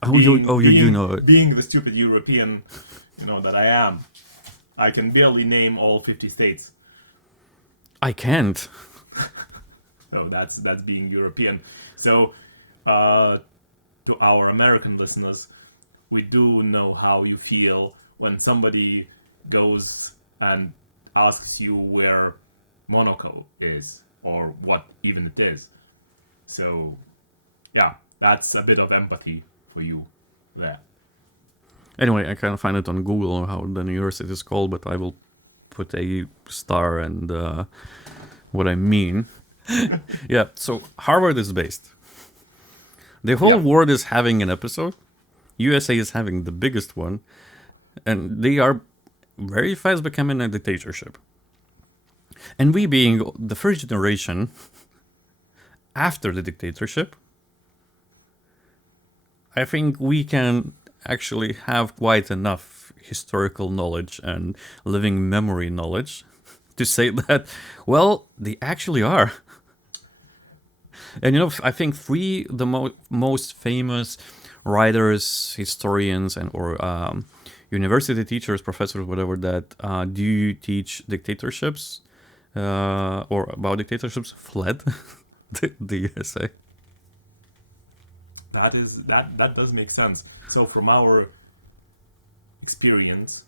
You do know it. Being the stupid European, that I am, I can barely name all 50 states. I can't. So that's being European. So to our American listeners, we do know how you feel when somebody goes and asks you where Monaco is or what even it is. So yeah, that's a bit of empathy for you there. Anyway, I can't find it on Google how the university is called, but I will put a star and what I mean. Yeah, so Harvard is based. The whole world is having an episode. USA is having the biggest one. And they are very fast becoming a dictatorship. And we being the first generation after the dictatorship, I think we can actually have quite enough historical knowledge and living memory knowledge to say that, well, they actually are. And I think three the most famous writers, historians, and or university teachers, professors, whatever that do teach dictatorships or about dictatorships fled the USA. That does make sense. So from our experience,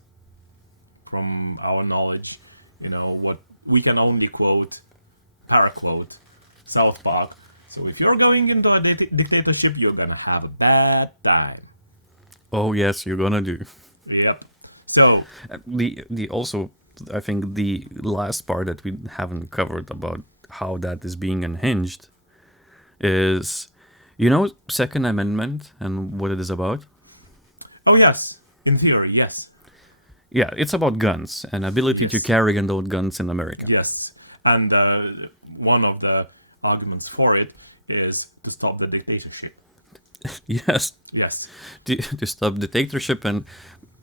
from our knowledge, what we can only quote, paraquote, South Park. So if you're going into a dictatorship, you're gonna have a bad time. Oh yes, you're gonna do. Yep. So The also, I think the last part that we haven't covered about how that is being unhinged is, Second Amendment and what it is about. oh yes, in theory, yes. Yeah, it's about guns and ability to Yes. carry and own guns in America. Yes. And one of the arguments for it is to stop the dictatorship. Yes, Yes. to stop dictatorship, and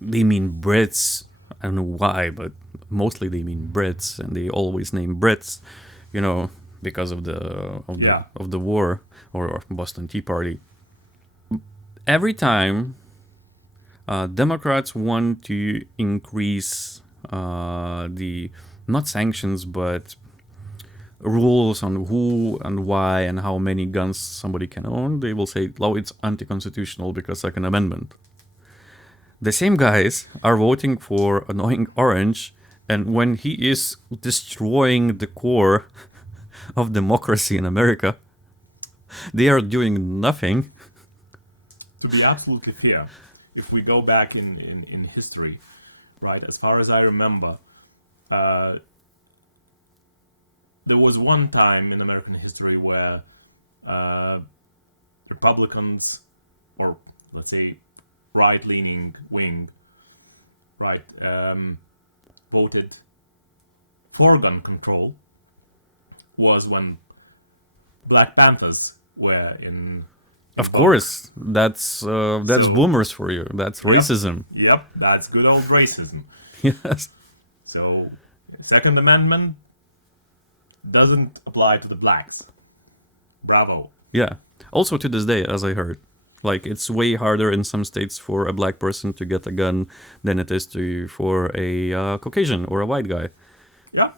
they mean Brits. I don't know why, but mostly they mean Brits, and they always name Brits, because of Yeah. the war or Boston Tea Party. Every time Democrats want to increase the not sanctions but rules on who and why and how many guns somebody can own, they will say, "Oh, it's anti-constitutional because Second Amendment." The same guys are voting for annoying Orange, and when he is destroying the core of democracy in America, they are doing nothing. To be absolutely fair, if we go back in history, right, as far as I remember, there was one time in American history where Republicans, or let's say right-leaning wing, right, voted for gun control, was when Black Panthers were in. Of course, that's So- boomers for you. That's racism. Yep, that's good old racism. Yes. So, Second Amendment doesn't apply to the blacks. Bravo. Yeah. Also to this day, as I heard, like it's way harder in some states for a black person to get a gun than it is for a Caucasian or a white guy, Yeah,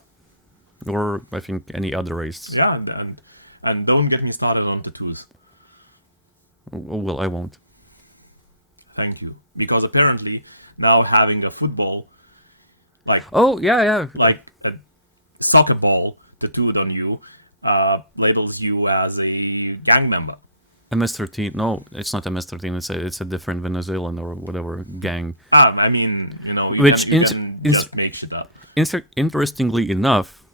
or I think any other race. yeah, and don't get me started on tattoos. Oh, well, I won't. Thank you. Because apparently now having a football, like Oh yeah. like a soccer ball tattooed on you, labels you as a gang member. MS-13. No, it's not MS-13. It's a different Venezuelan or whatever gang. I mean, you Which can ins- just make shit up. Interestingly enough,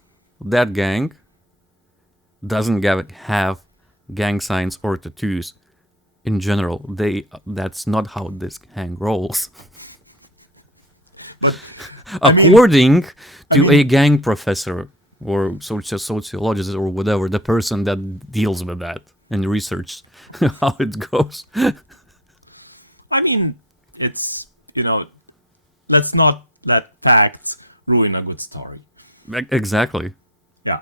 that gang doesn't have gang signs or tattoos. In general, that's not how this gang rolls. But I mean- According to I mean- a gang professor or sociologist or whatever, the person that deals with that and research how it goes. I mean, it's let's not let facts ruin a good story. Exactly. Yeah.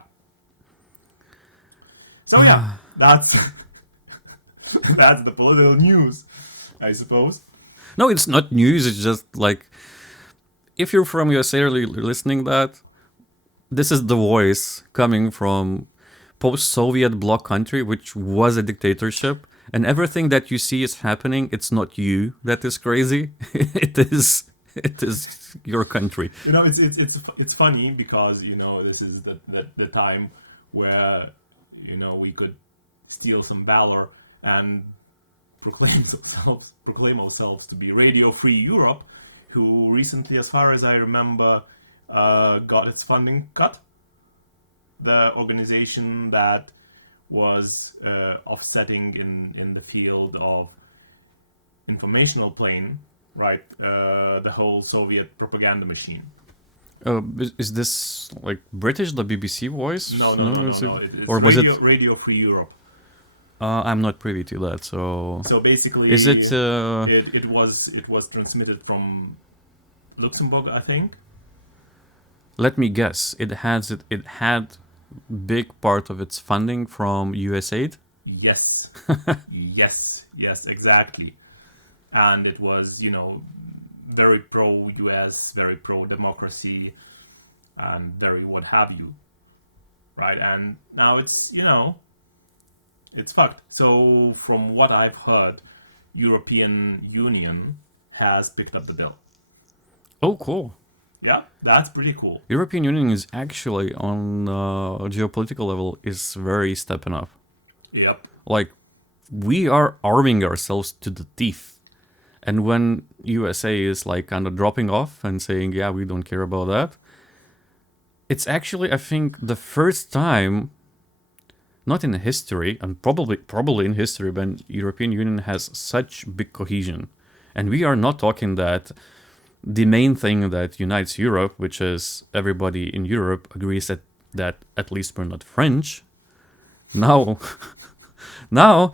So yeah, that's that's the political news, I suppose. No, it's not news. It's just like, if you're from USA or listening that, this is the voice coming from post-Soviet bloc country, which was a dictatorship, and everything that you see is happening. It's not you that is crazy. It is your country. It's funny because this is the time where we could steal some valor and proclaim ourselves to be Radio Free Europe, who recently, as far as I remember, got its funding cut. The organization that was offsetting in the field of informational plane, right? The whole Soviet propaganda machine. Is this like British, the BBC voice? No. Is it- It's or was Radio, it? Radio Free Europe. I'm not privy to that. So So basically, is it? it was transmitted from Luxembourg, I think. Let me guess. It had big part of its funding from USAID. Yes, yes, exactly. And it was, very pro US, very pro democracy, and very what have you, right? And now it's fucked. So from what I've heard, European Union has picked up the bill. Oh, cool. Yeah, that's pretty cool. European Union is actually on geopolitical level is very stepping up. Yep. Like we are arming ourselves to the teeth. And when USA is like kind of dropping off and saying, yeah, we don't care about that, it's actually, I think, the first time, not in history, and probably in history, when European Union has such big cohesion. And we are not talking that the main thing that unites Europe, which is everybody in Europe agrees that at least we're not French. Now, now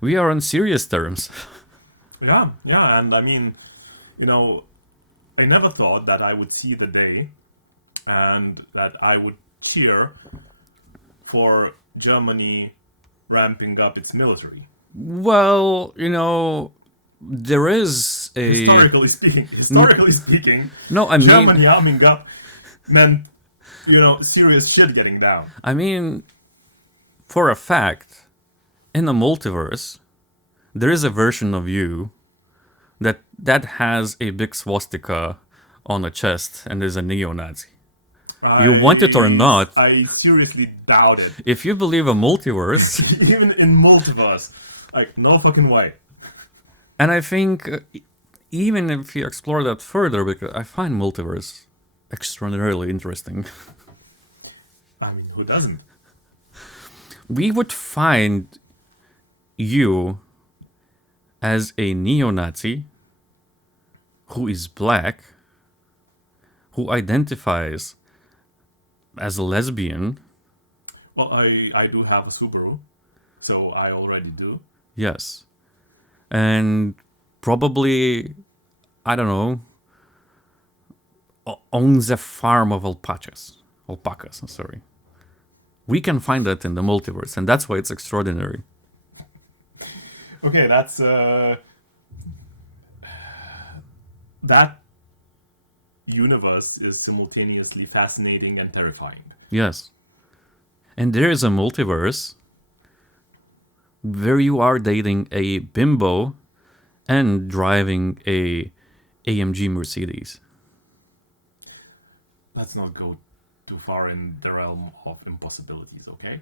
we are on serious terms. Yeah, and I mean, I never thought that I would see the day and that I would cheer for Germany ramping up its military. Well, there is a Historically speaking, no. I mean, Germany arming up meant, serious shit getting down. I mean, for a fact, in the multiverse, there is a version of you that has a big swastika on a chest and is a neo-Nazi. You want it or not. I seriously doubt it. If you believe a multiverse, Even in multiverse, like, no fucking way. and I think even if you explore that further, because I find multiverse extraordinarily interesting, I mean, who doesn't? we would find you as a neo-Nazi who is black, who identifies as a lesbian. Well, I do have a Subaru, so I already do. Yes. And probably, I don't know, owns a farm of alpacas. Alpacas, sorry. We can find that in the multiverse, and that's why it's extraordinary. Okay, that's that universe is simultaneously fascinating and terrifying. Yes. And there is a multiverse where you are dating a bimbo and driving a AMG Mercedes. Let's not go too far in the realm of impossibilities, okay?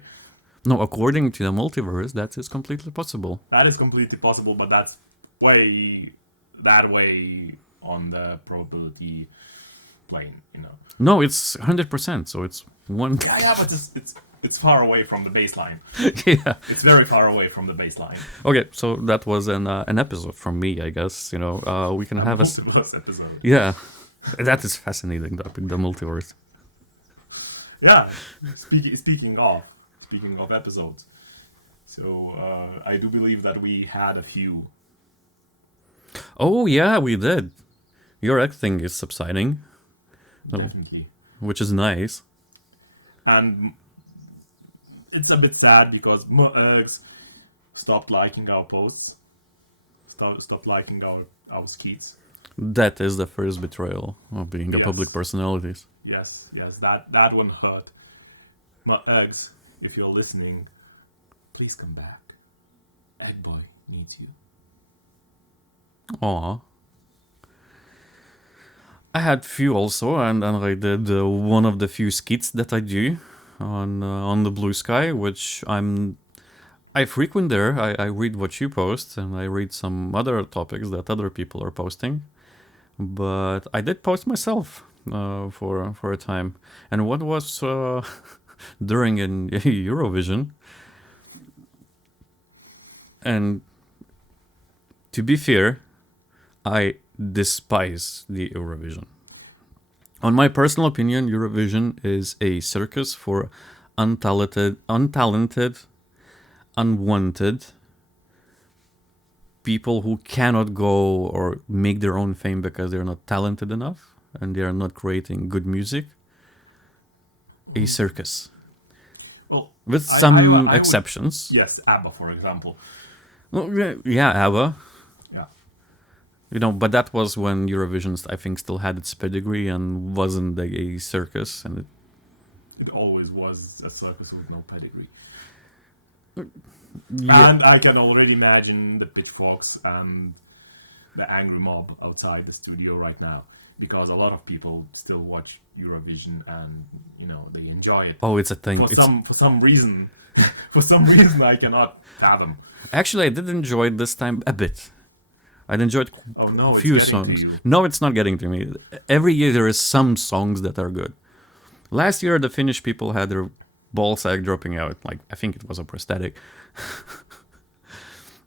No, according to the multiverse, that is completely possible. That is completely possible, but that's way that way on the probability plane. No, it's 100%, so it's one. Yeah, but it's far away from the baseline. Yeah. It's very far away from the baseline. Okay, so that was an episode from me, I guess. We can have a. Multiverse episode. Yeah. That is fascinating, topic, the multiverse. Yeah. Speaking of episodes, so I do believe that we had a few. Oh, yeah, we did. Your acting is subsiding, Definitely. which is nice. And it's a bit sad because Ergs stopped liking our posts, stopped liking our skits. That is the first betrayal of being a Yes. public personality. Yes, that one hurt. Eggs, if you're listening, please come back. Egg Boy needs you. Aw. I had few also, and I did one of the few skits that I do on the Blue Sky, which I frequent there. I read what you post, and I read some other topics that other people are posting. But I did post myself for a time, and what was during an Eurovision. And to be fair, I despise the Eurovision. On my personal opinion, Eurovision is a circus for untalented, unwanted, people who cannot go or make their own fame because they're not talented enough and they are not creating good music, a circus. Well, With I some would, exceptions. yes, ABBA, for example. Well, yeah, ABBA. Yeah. But that was when Eurovision, I think, still had its pedigree and wasn't a circus. And It always was a circus with no pedigree. yeah. And I can already imagine the pitchforks and the angry mob outside the studio right now. Because a lot of people still watch Eurovision and, they enjoy it. Oh, it's a thing. For some reason, I cannot fathom. Actually, I did enjoy it this time a bit. I enjoyed a few songs. No, it's not getting to me. Every year there is some songs that are good. Last year, the Finnish people had their ball sack dropping out. Like, I think it was a prosthetic.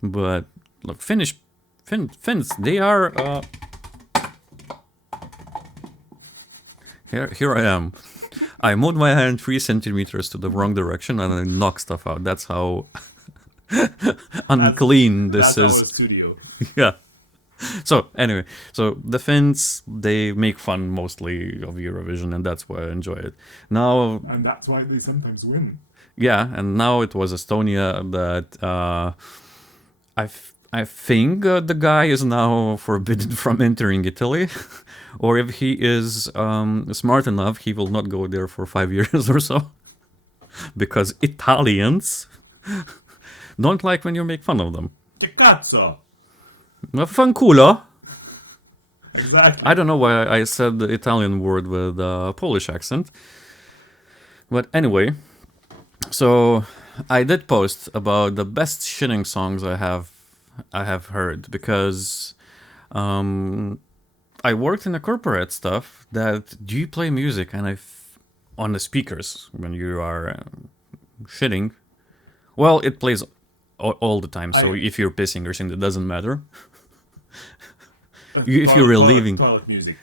But look, Finns, they are. Here I am. I moved my hand 3 centimeters to the wrong direction and I knocked stuff out. That's how unclean this is. Our studio. Yeah. So anyway, the Finns, they make fun mostly of Eurovision, and that's why I enjoy it. Now, and that's why they sometimes win. Yeah, and now it was Estonia that I think the guy is now forbidden from entering Italy, or if he is smart enough, he will not go there for 5 years or so, because Italians don't like when you make fun of them. Che cazzo! Fanculo. Exactly. I don't know why I said the Italian word with a Polish accent. But anyway, so I did post about the best shitting songs I have heard, because I worked in a corporate stuff that do you play music and on the speakers when you are shitting. Well, it plays all the time, so if you're pissing or something, it doesn't matter. If you're relieving.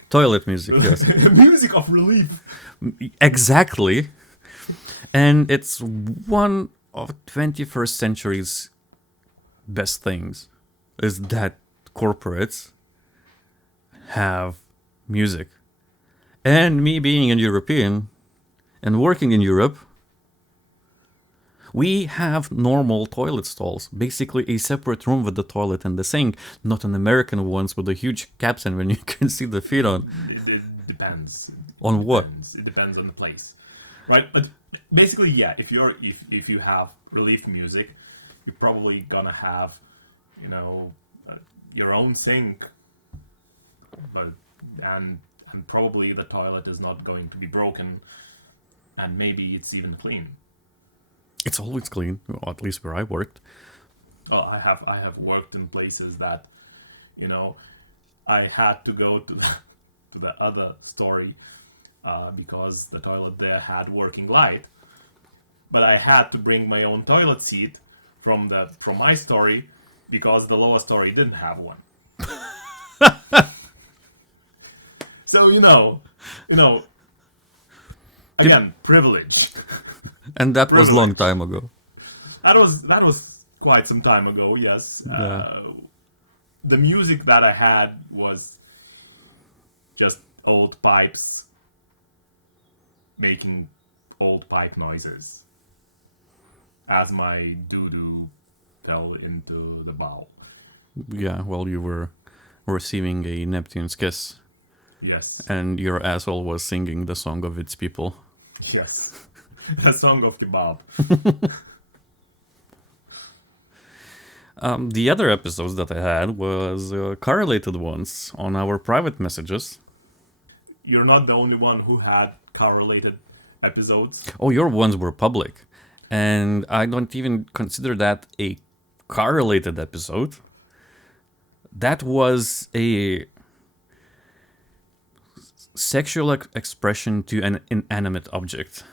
Toilet music, yes. The music of relief. Exactly. And it's one of 21st century's best things, is that corporates have music. And me being a European and working in Europe, we have normal toilet stalls, basically a separate room with the toilet and the sink, not an American ones with a huge caption when you can see the feet on. It depends. On what? It depends on the place, right? But basically, yeah. If you have relief music, you're probably gonna have, your own sink, and probably the toilet is not going to be broken, and maybe it's even clean. It's always clean, or at least where I worked. Oh, I have worked in places that, I had to go to the other story because the toilet there had working light, but I had to bring my own toilet seat from my story because the lower story didn't have one. So again, privilege. And that was a long time ago. That was quite some time ago, yes. Yeah. The music that I had was just old pipes making old pipe noises as my doo-doo fell into the bowl. Yeah, well, you were receiving a Neptune's kiss. Yes. And your asshole was singing the song of its people. Yes. The song of kebab. The other episodes that I had was correlated ones on our private messages. You're not the only one who had correlated episodes. Oh, your ones were public. And I don't even consider that a correlated episode. That was a sexual expression to an inanimate object.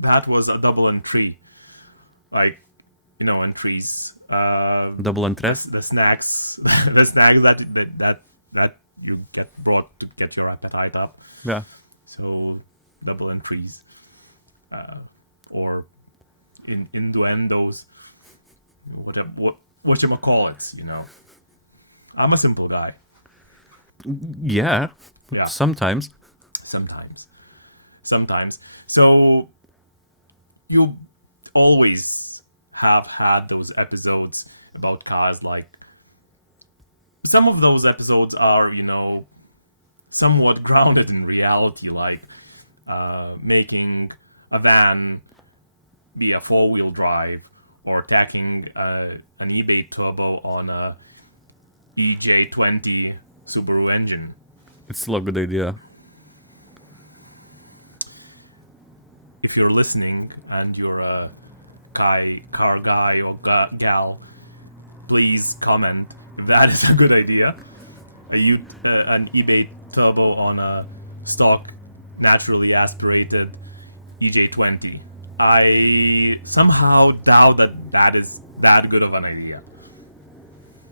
That was a double entry. Like, entries. Double entrées? The snacks. The snacks that you get brought to get your appetite up. Yeah. So, double entries. Or innuendos. whatchamacallits, I'm a simple guy. Yeah, Yeah, sometimes. sometimes. Sometimes. So you always have had those episodes about cars, like some of those episodes are, somewhat grounded in reality, like making a van be a four-wheel drive or tacking an eBay turbo on a EJ20 Subaru engine. It's still a good idea. If you're listening and you're a car guy or gal, please comment if that is a good idea. An eBay turbo on a stock, naturally aspirated EJ20. I somehow doubt that is that good of an idea.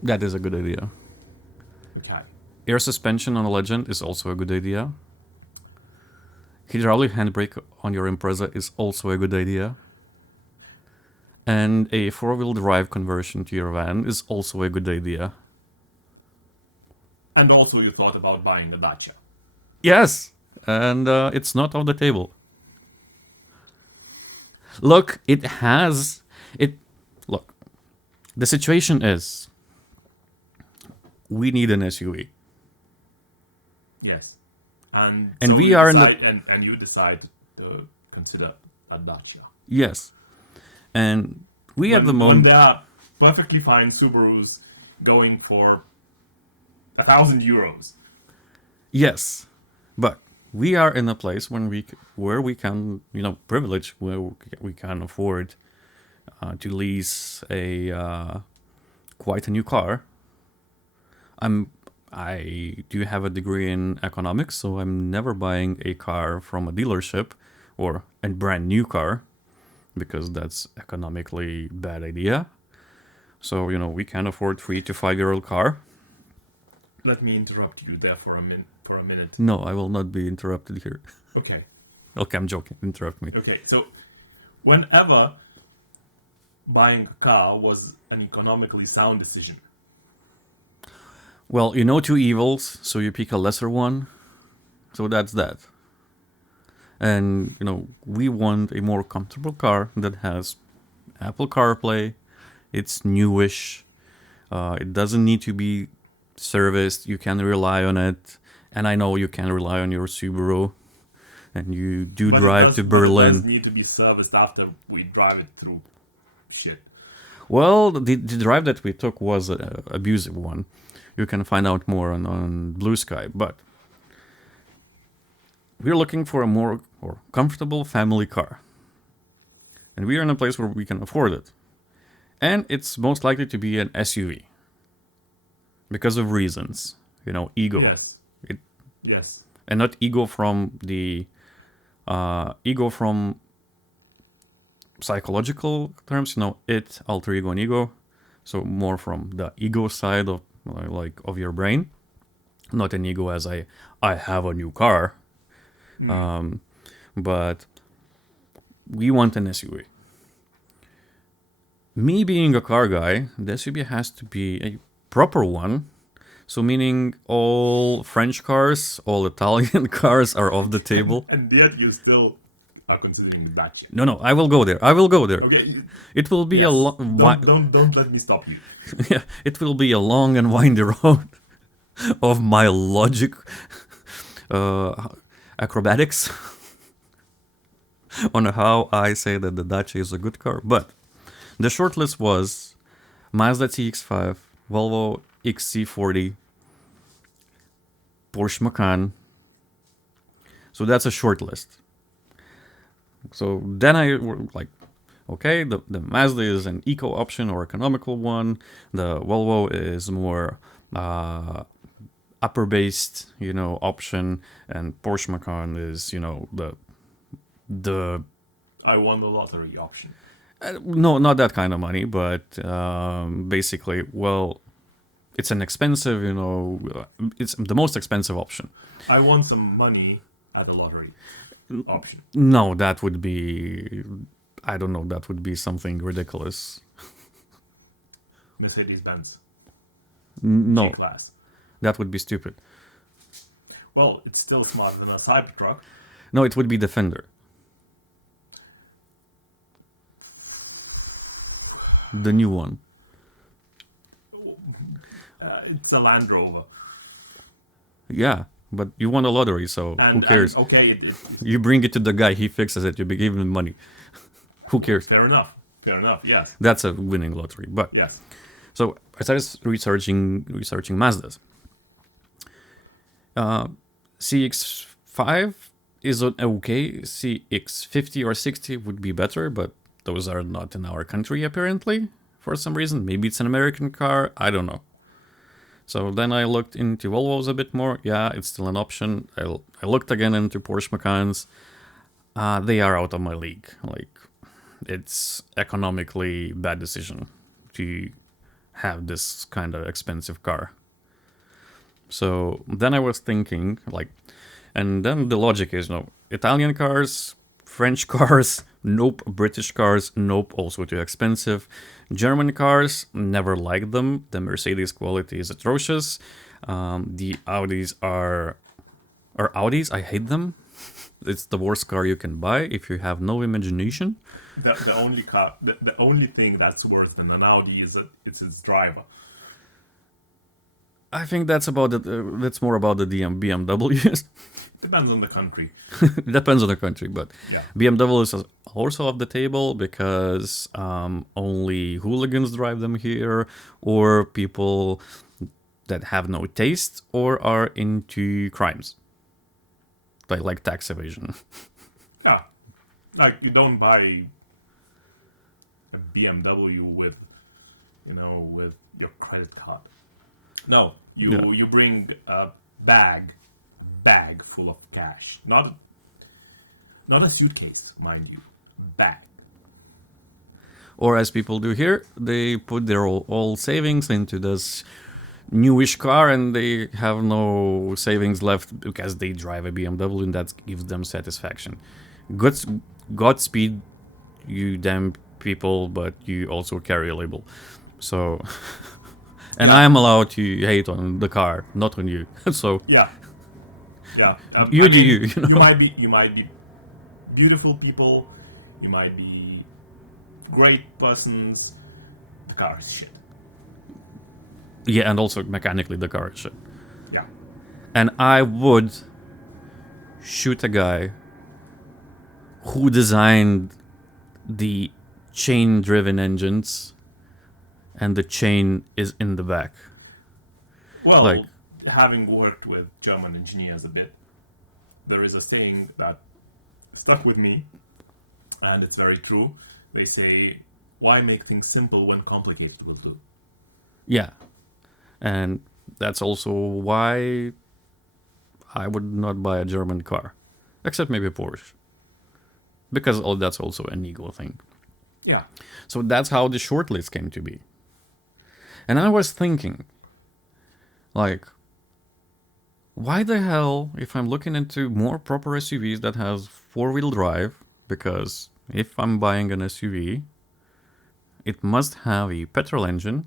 That is a good idea. Okay. Air suspension on a Legend is also a good idea. Hydraulic handbrake on your Impreza is also a good idea. And a four-wheel drive conversion to your van is also a good idea. And also, you thought about buying a Dacia. Yes, and it's not off the table. Look, it has it. Look, the situation is we need an SUV, Yes. And and so we you are in decide, the and you decide to consider a Dacia. yes, and we at the When moment there are perfectly fine Subarus going for €1,000. yes, but we are in a place where we can privilege where we can afford to lease a quite a new car. I do have a degree in economics, so I'm never buying a car from a dealership or a brand new car because that's economically bad idea. So, we can afford 3 to 5 year old car. Let me interrupt you there for a minute. No, I will not be interrupted here. Okay. Okay, I'm joking. Interrupt me. Okay. So, whenever buying a car was an economically sound decision. Well, two evils, so you pick a lesser one. So that's that. And, we want a more comfortable car that has Apple CarPlay. It's newish. It doesn't need to be serviced. You can rely on it. And I know you can rely on your Subaru. And you do drive to Berlin. But it does need to be serviced after we drive it through shit. Well, the drive that we took was an abusive one. You can find out more on Blue Sky. But we're looking for a more comfortable family car. And we are in a place where we can afford it. And it's most likely to be an SUV. Because of reasons. Ego. Yes. Yes. And not ego from the... ego from psychological terms. It, alter ego, and ego. So more from the ego side of your brain. Not an ego as I have a new car. But we want an SUV. Me being a car guy, the SUV has to be a proper one. So meaning all French cars, all Italian cars are off the table. And yet you still are considering that shit. No, I will go there. Okay. It will be Yes. a long... Don't let me stop you. Yeah, it will be a long and windy road of my logic acrobatics on how I say that the Dacia is a good car. But the short list was Mazda CX-5, Volvo XC40, Porsche Macan. So that's a short list. So then I were like, okay, the Mazda is an eco option or economical one. The Volvo is more upper-based, option, and Porsche Macan is, the I won the lottery option. no, not that kind of money, but basically, well, it's an expensive, it's the most expensive option. I won some money at the lottery option. No, that would be, I don't know, that would be something ridiculous. Mercedes-Benz No, G-Class. that would be stupid. Well, it's still smarter than a Cybertruck. No, it would be Defender. The new one. It's a Land Rover. Yeah, but you won a lottery, so who cares? And, okay, You bring it to the guy, he fixes it, you give him money. Who cares? fair enough. Fair enough. Yes. That's a winning lottery. But Yes. so I started researching Mazdas. CX-5 is okay. CX-50 or 60 would be better, but those are not in our country apparently for some reason. Maybe it's an American car. I don't know. So then I looked into Volvos a bit more. Yeah, it's still an option. I looked again into Porsche Macans. They are out of my league. Like, it's economically bad decision to have this kind of expensive car. So then I was thinking, like, and then the logic is, no, Italian cars, French cars, nope. British cars, nope, also too expensive. German cars, never liked them. The Mercedes quality is atrocious. The Audis are Audis, I hate them. It's the worst car you can buy if you have no imagination. The only thing that's worse than an Audi is that it's its driver. I think that's more about the BMWs. Depends on the country. Depends on the country, but Yeah. BMW is also off the table because only hooligans drive them here, or people that have no taste or are into crimes, like tax evasion. Yeah. Like, you don't buy a BMW with your credit card. No, you bring a bag full of cash. Not a suitcase, mind you. Bag. Or as people do here, they put their all savings into this newish car and they have no savings left because they drive a BMW and that gives them satisfaction. Godspeed, you damn people, but you also carry a label. So, and I am allowed to hate on the car, not on you. So Yeah. Yeah. you. know? You might be beautiful people. You might be great persons. The car is shit. Yeah, and also mechanically the car is shit. Yeah. And I would shoot a guy who designed the chain-driven engines, and the chain is in the back. Well, having worked with German engineers a bit, there is a saying that stuck with me, and it's very true. They say, "Why make things simple when complicated will do?" Yeah, and that's also why I would not buy a German car, except maybe Porsche, because that's also an ego thing. Yeah. So that's how the shortlist came to be. And I was thinking, like, why the hell, if I'm looking into more proper SUVs that has four-wheel drive, because if I'm buying an SUV, it must have a petrol engine,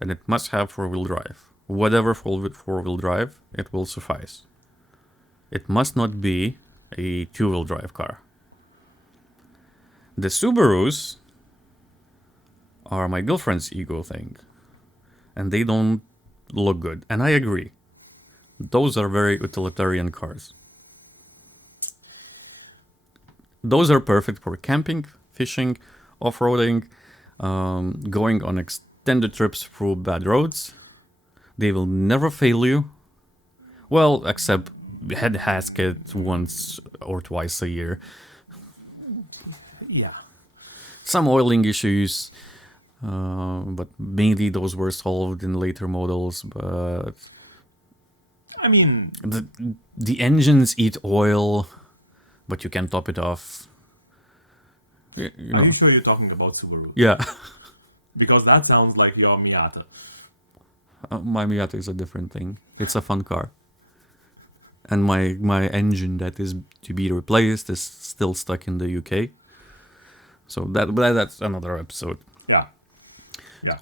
and it must have four-wheel drive. Whatever four-wheel drive, it will suffice. It must not be a two-wheel drive car. The Subarus are my girlfriend's ego thing, and they don't look good. And I agree. Those are very utilitarian cars. Those are perfect for camping, fishing, off-roading, going on extended trips through bad roads. They will never fail you. Well, except head gasket once or twice a year. Yeah. Some oiling issues, but mainly those were solved in later models. But I mean, the engines eat oil, but you can top it off. You know. are you sure you're talking about Subaru? Yeah. Because that sounds like your Miata. My Miata is a different thing. It's a fun car. And my engine that is to be replaced is still stuck in the UK. So that's another episode. Yeah. Yeah.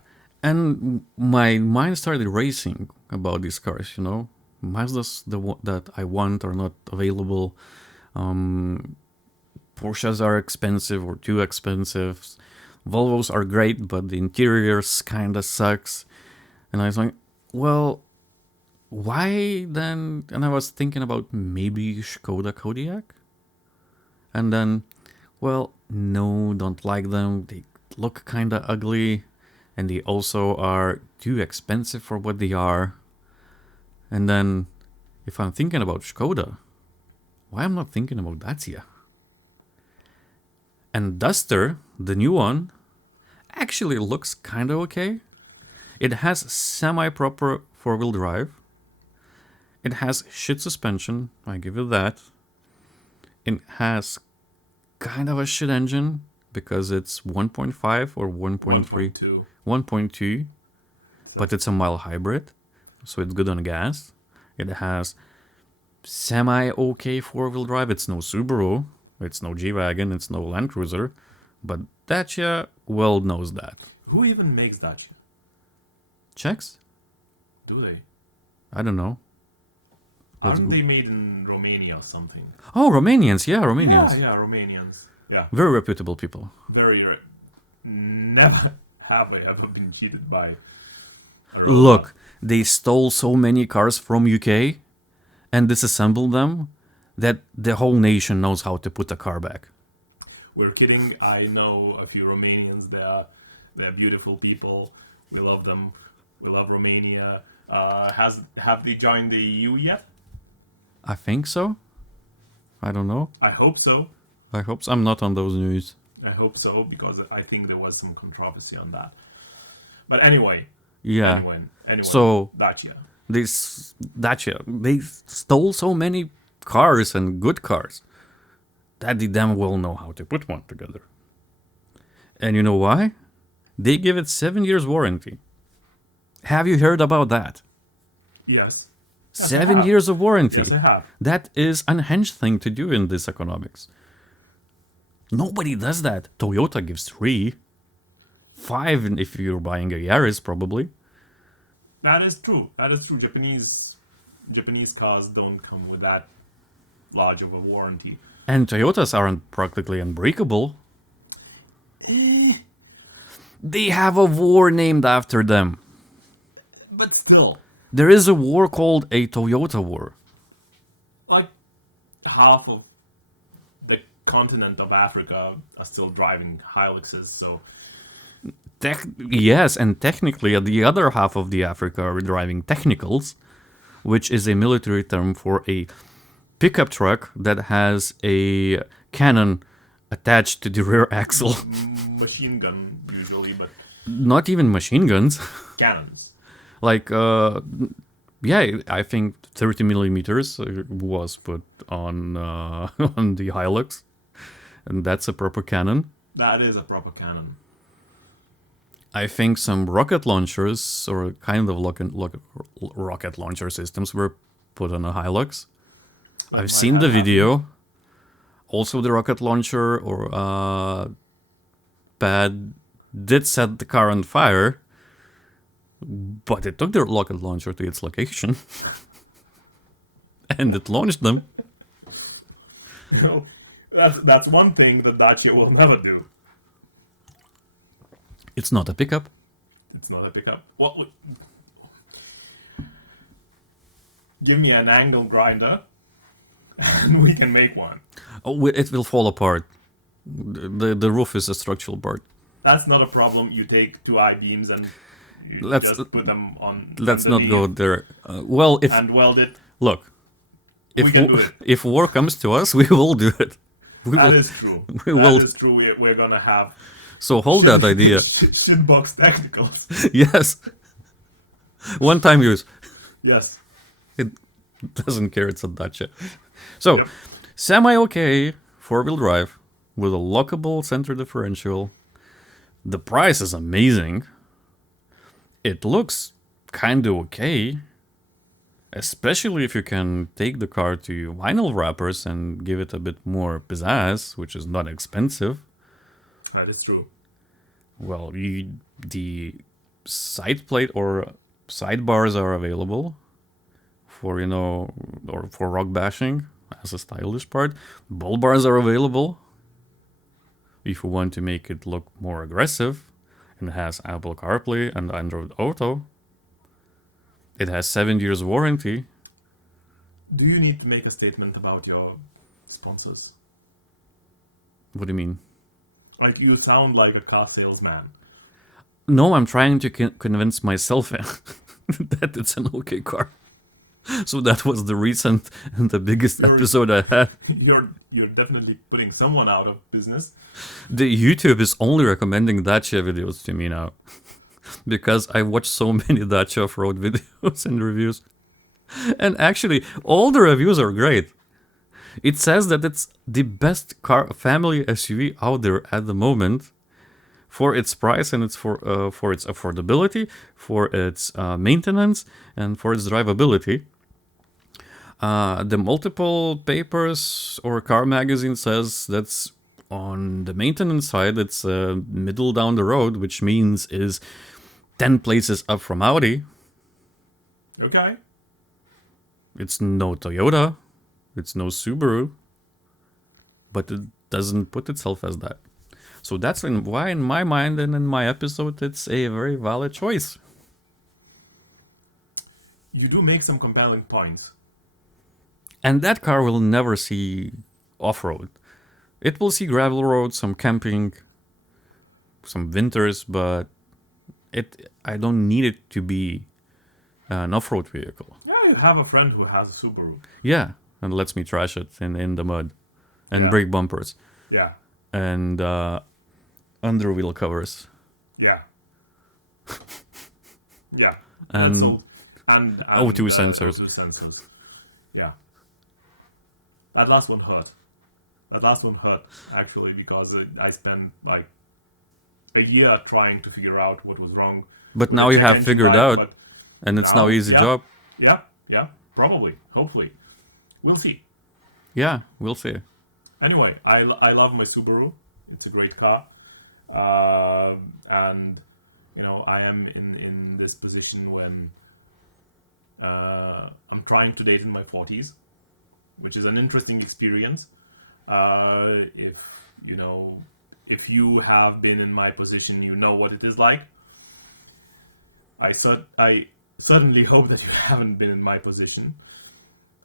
And my mind started racing about these cars, you know. Mazdas that I want are not available. Porsches are expensive or too expensive. Volvos are great, but the interiors kinda sucks. And I was like, well, why then? And I was thinking about maybe Skoda Kodiaq. And then, well, no, don't like them. They look kinda ugly. And they also are too expensive for what they are. And then, if I'm thinking about Skoda, why am I not thinking about Dacia? And Duster, the new one, actually looks kind of okay. It has semi-proper four-wheel drive. It has shit suspension, I give it that. It has kind of a shit engine because it's 1.5 or 1.3. 1.2, but it's a mild hybrid, so it's good on gas. It has semi-okay four-wheel drive. It's no Subaru, it's no G-Wagon, it's no Land Cruiser, but Dacia well knows that. Who even makes Dacia? Czechs? Do they? I don't know. Aren't they made in Romania or something? Oh, Romanians, yeah, Romanians. Yeah, Romanians. Yeah. Very reputable people. Never have I ever been cheated by a robot. Look, they stole so many cars from UK and disassembled them that the whole nation knows how to put a car back. We're kidding. I know a few Romanians. They're beautiful people. We love them. We love Romania. Have they joined the EU yet? I think so. I don't know. I hope so. I hope so. I'm not on those news. I hope so, because I think there was some controversy on that. But anyway. Yeah. Anyway, So Dacia. this Dacia, they stole so many cars and good cars that they damn well know how to put one together. And you know why? They give it 7 years warranty. Have you heard about that? Yes. 7 years of warranty. Yes, I have. That is unhinged thing to do in this economics. Nobody does that. Toyota gives 3. 5 if you're buying a Yaris, probably. That is true. Japanese cars don't come with that large of a warranty. And Toyotas aren't practically unbreakable. They have a war named after them. But still, There is a war called a Toyota War. like half of the continent of Africa are still driving Hiluxes, so Yes, and technically the other half of the Africa are driving technicals, which is a military term for a pickup truck that has a cannon attached to the rear axle. machine gun usually, but Not even machine guns. cannons. Like, yeah, I think 30 millimeters was put on on the Hilux, and that's a proper cannon. That is a proper cannon. I think some rocket launchers or kind of rocket launcher systems were put on a Hilux. I've seen the video. Also, the rocket launcher or pad did set the car on fire, but it took the rocket launcher to its location and it launched them. That's one thing that Dacia will never do. It's not a pickup. It's not a pickup. Give me an angle grinder, and we can make one. Oh, it will fall apart. The roof is a structural part. That's not a problem. You take 2 I-beams and you Let's- just put them on. Let's not go underneath there. Well, if and weld it. look, We if can do it. if war comes to us, we will do it. We That will. is true. we That will- is true. We're gonna have So hold that idea. shitbox technicals. Yes. One time use. Yes. It doesn't care. It's a Dacia. So, Yep. semi-okay four-wheel drive with a lockable center differential. The price is amazing. It looks kind of okay. Especially if you can take the car to vinyl wrappers and give it a bit more pizzazz, which is not expensive. That is true. Well, the side plate or sidebars are available for, or for rock bashing as a stylish part. Bull bars are available if you want to make it look more aggressive. And it has Apple CarPlay and Android Auto. It has 7 years warranty. Do you need to make a statement about your sponsors? What do you mean? Like, you sound like a car salesman. No, I'm trying to convince myself that it's an okay car. So that was the recent and the biggest episode I had. You're definitely putting someone out of business. The YouTube is only recommending Dacia videos to me now. Because I watched so many Dacia off-road videos and reviews. And actually, all the reviews are great. It says that it's the best car family SUV out there at the moment for its price and it's for its affordability, for its maintenance, and for its drivability. The multiple papers or car magazine says that's on the maintenance side, it's middle down the road, which means is 10 places up from Audi. Okay. It's no Toyota. It's no Subaru. But it doesn't put itself as that. So that's why in my mind and in my episode, it's a very valid choice. You do make some compelling points. And that car will never see off-road. It will see gravel roads, some camping, some winters, but I don't need it to be an off-road vehicle. Yeah, you have a friend who has a Subaru. Yeah, and lets me trash it in the mud and break bumpers. Yeah. And under wheel covers. Yeah. Yeah. And O2 sensors. O2 sensors. Yeah. That last one hurt. Actually, because I spent like a year trying to figure out what was wrong. But now you have figured out, and it's now easy job. Yeah, probably, hopefully. We'll see. Yeah, we'll see. Anyway, I love my Subaru. It's a great car. And, I am in this position when I'm trying to date in my 40s, which is an interesting experience. If you have been in my position, you know what it is like. I certainly hope that you haven't been in my position.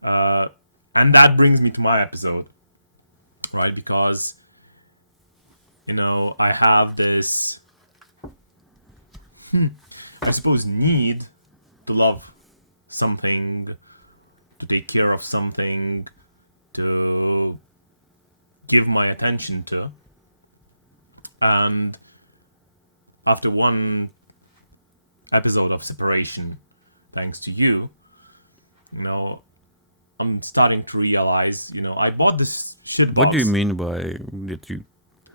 And that brings me to my episode, right? Because, I have this, I suppose, need to love something, to take care of something, to give my attention to. And after one episode of separation, thanks to you, I'm starting to realize, I bought this shit box. What do you mean by that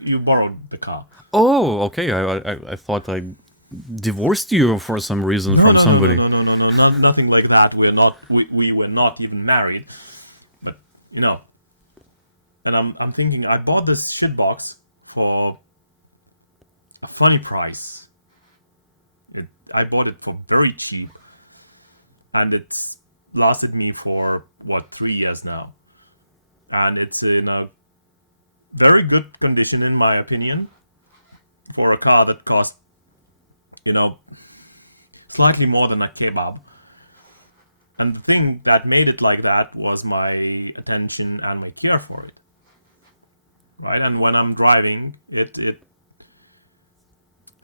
You borrowed the car. Oh, okay. I thought I divorced you for some reason from somebody. No, nothing like that. We were not even married. But, and I'm thinking, I bought this shit box for a funny price. I bought it for very cheap. And it's lasted me for, 3 years now. And it's in a very good condition, in my opinion, for a car that cost, slightly more than a kebab. And the thing that made it like that was my attention and my care for it. Right? And when I'm driving, it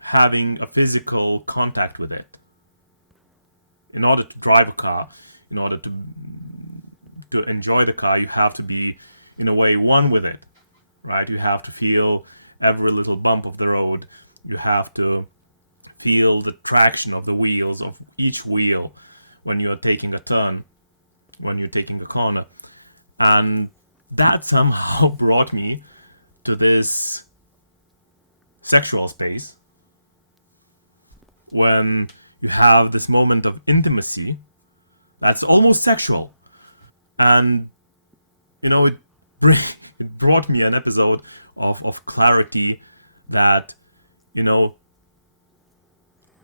having a physical contact with it. In order to drive a car, in order to enjoy the car, you have to be, in a way, one with it. Right? You have to feel every little bump of the road. You have to feel the traction of the wheels, of each wheel, when you're taking a turn, when you're taking a corner. And that somehow brought me to this sexual space when you have this moment of intimacy that's almost sexual. And, it brought me an episode of clarity that,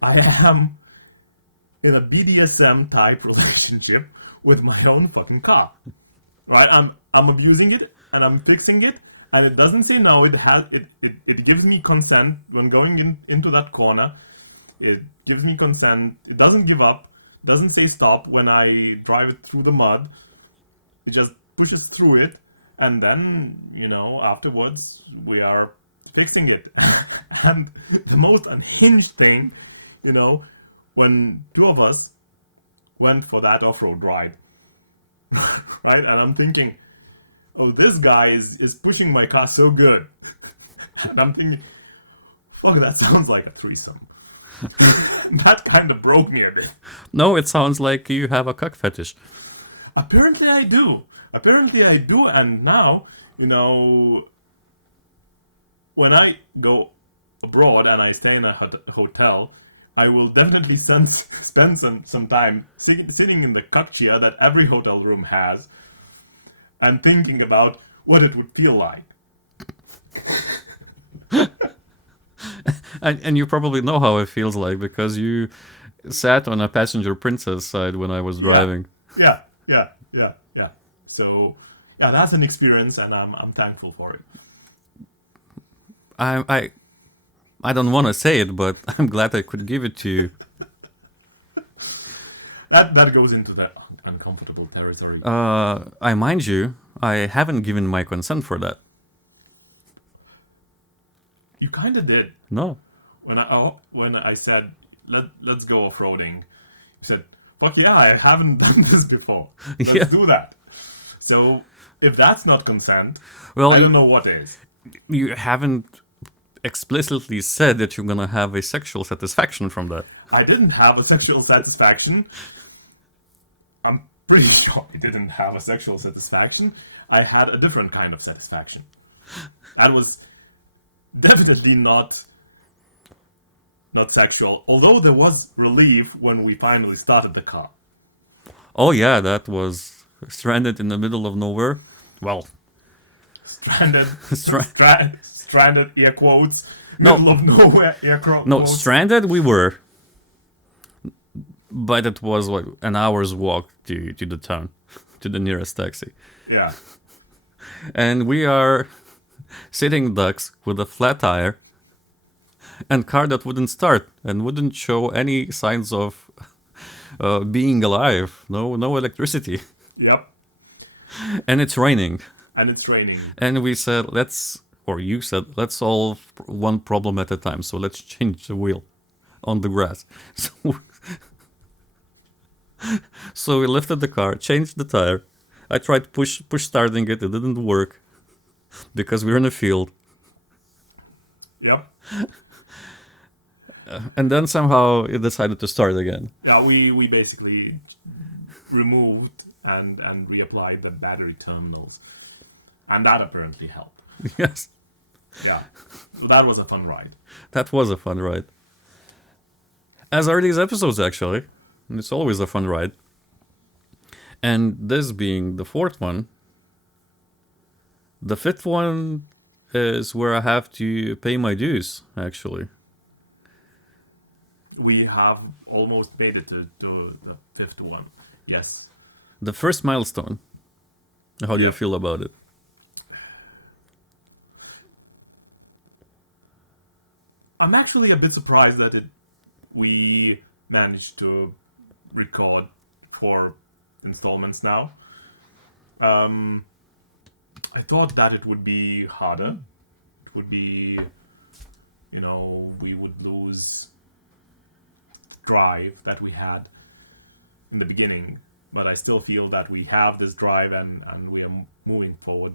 I am in a BDSM type relationship with my own fucking car. Right? I'm abusing it and I'm fixing it, and it doesn't say no. It gives me consent when going into that corner. It gives me consent. It doesn't give up. Doesn't say stop when I drive it through the mud. It just pushes through it, and then afterwards we are fixing it. And the most unhinged thing, when two of us went for that off-road ride, right? And I'm thinking, oh, this guy is pushing my car so good. And I'm thinking, fuck, that sounds like a threesome. That kind of broke me a bit. No, it sounds like you have a cock fetish. Apparently I do. And now, when I go abroad and I stay in a hotel, I will definitely spend some time sitting in the cuck chair that every hotel room has and thinking about what it would feel like. And you probably know how it feels like because you sat on a passenger princess side when I was driving. Yeah. So, yeah, that's an experience, and I'm thankful for it. I don't want to say it, but I'm glad I could give it to you. That goes into the uncomfortable territory. I mind you, I haven't given my consent for that. You kind of did. No. When I said let's go off-roading, you said, fuck yeah, I haven't done this before. Let's do that. So if that's not consent, well, I don't know what is. You haven't explicitly said that you're gonna have a sexual satisfaction from that. I didn't have a sexual satisfaction. I'm pretty sure I didn't have a sexual satisfaction. I had a different kind of satisfaction. That was definitely not sexual, although there was relief when we finally started the car. Oh yeah, that was stranded in the middle of nowhere. Well, Stranded, stranded, air quotes, No. middle of nowhere, air quotes. no, stranded we were, but it was like an hour's walk to the town, to the nearest taxi, Yeah, and we are sitting ducks with a flat tire and car that wouldn't start and wouldn't show any signs of being alive. No electricity, yep, and it's raining. and it's raining. And we said, you said, let's solve one problem at a time. So let's change the wheel on the grass. So we lifted the car, changed the tire. I tried push starting it. It didn't work because we're in a field. Yep. And then somehow it decided to start again. Yeah, we basically removed and reapplied the battery terminals, and that apparently helped. Yes, Yeah, so that was a fun ride. that was a fun ride. As are these episodes, actually. It's always a fun ride. And this being the fourth one, the fifth one is where I have to pay my dues, actually. We have almost made it to the fifth one. Yes. The first milestone. How do you feel about it? I'm actually a bit surprised that we managed to record 4 installments now. I thought that it would be harder. It would be, we would lose drive that we had in the beginning. But I still feel that we have this drive and we are moving forward.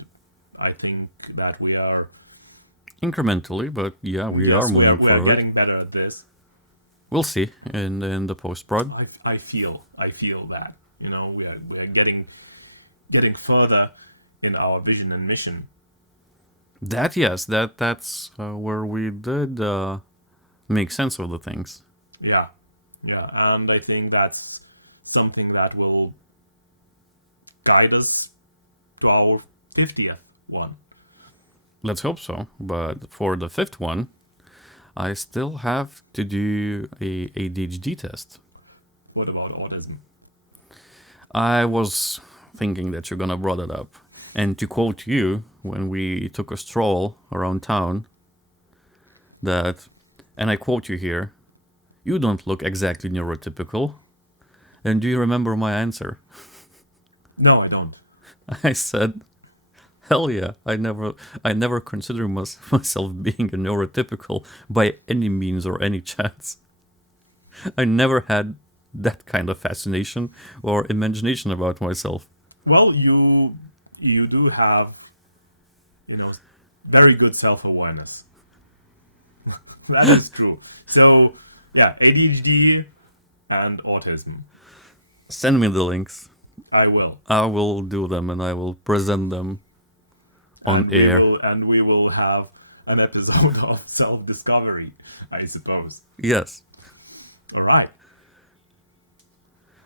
I think that we are... Incrementally, but yeah, we are moving we forward. are getting better at this. We'll see in the post-prod. I feel that, we are getting further in our vision and mission. That, yes, that's where we did make sense of the things. Yeah, and I think that's something that will guide us to our 50th one. Let's hope so. But for the fifth one, I still have to do a ADHD test. What about autism? I was thinking that you're gonna brought it up. And to quote you, when we took a stroll around town, that, and I quote you here, "You don't look exactly neurotypical." And do you remember my answer? No, I don't. I said, "Hell yeah, I never consider myself being a neurotypical by any means or any chance. I never had that kind of fascination or imagination about myself." Well, you do have, very good self-awareness. That is true. So, yeah, ADHD and autism. Send me the links. I will. I will do them and I will present them on And air. we will have an episode of self-discovery, I suppose. Yes. All right.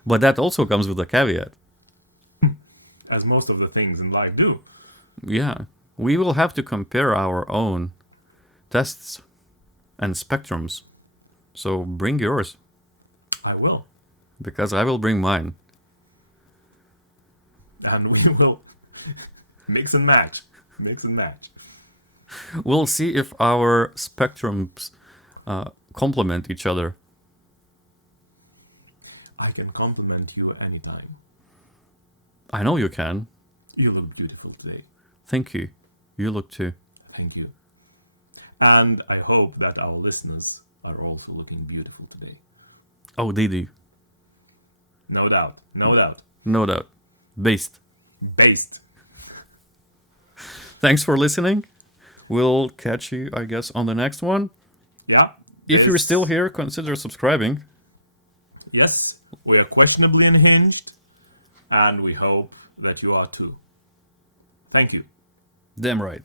But that also comes with a caveat. As most of the things in life do. Yeah. We will have to compare our own tests and spectrums. So bring yours, I will. because I will bring mine. And we will mix and match. Mix and match. We'll see if our spectrums complement each other. I can compliment you anytime. I know you can. You look beautiful today. Thank you. You look too. Thank you. And I hope that our listeners are also looking beautiful today. Oh, they do. No doubt. No doubt. No doubt. Based. Based. Thanks for listening. We'll catch you, I guess, on the next one. Yeah. If you're this- still here, consider subscribing. Yes, we are questionably unhinged. And we hope that you are too. Thank you. Damn right.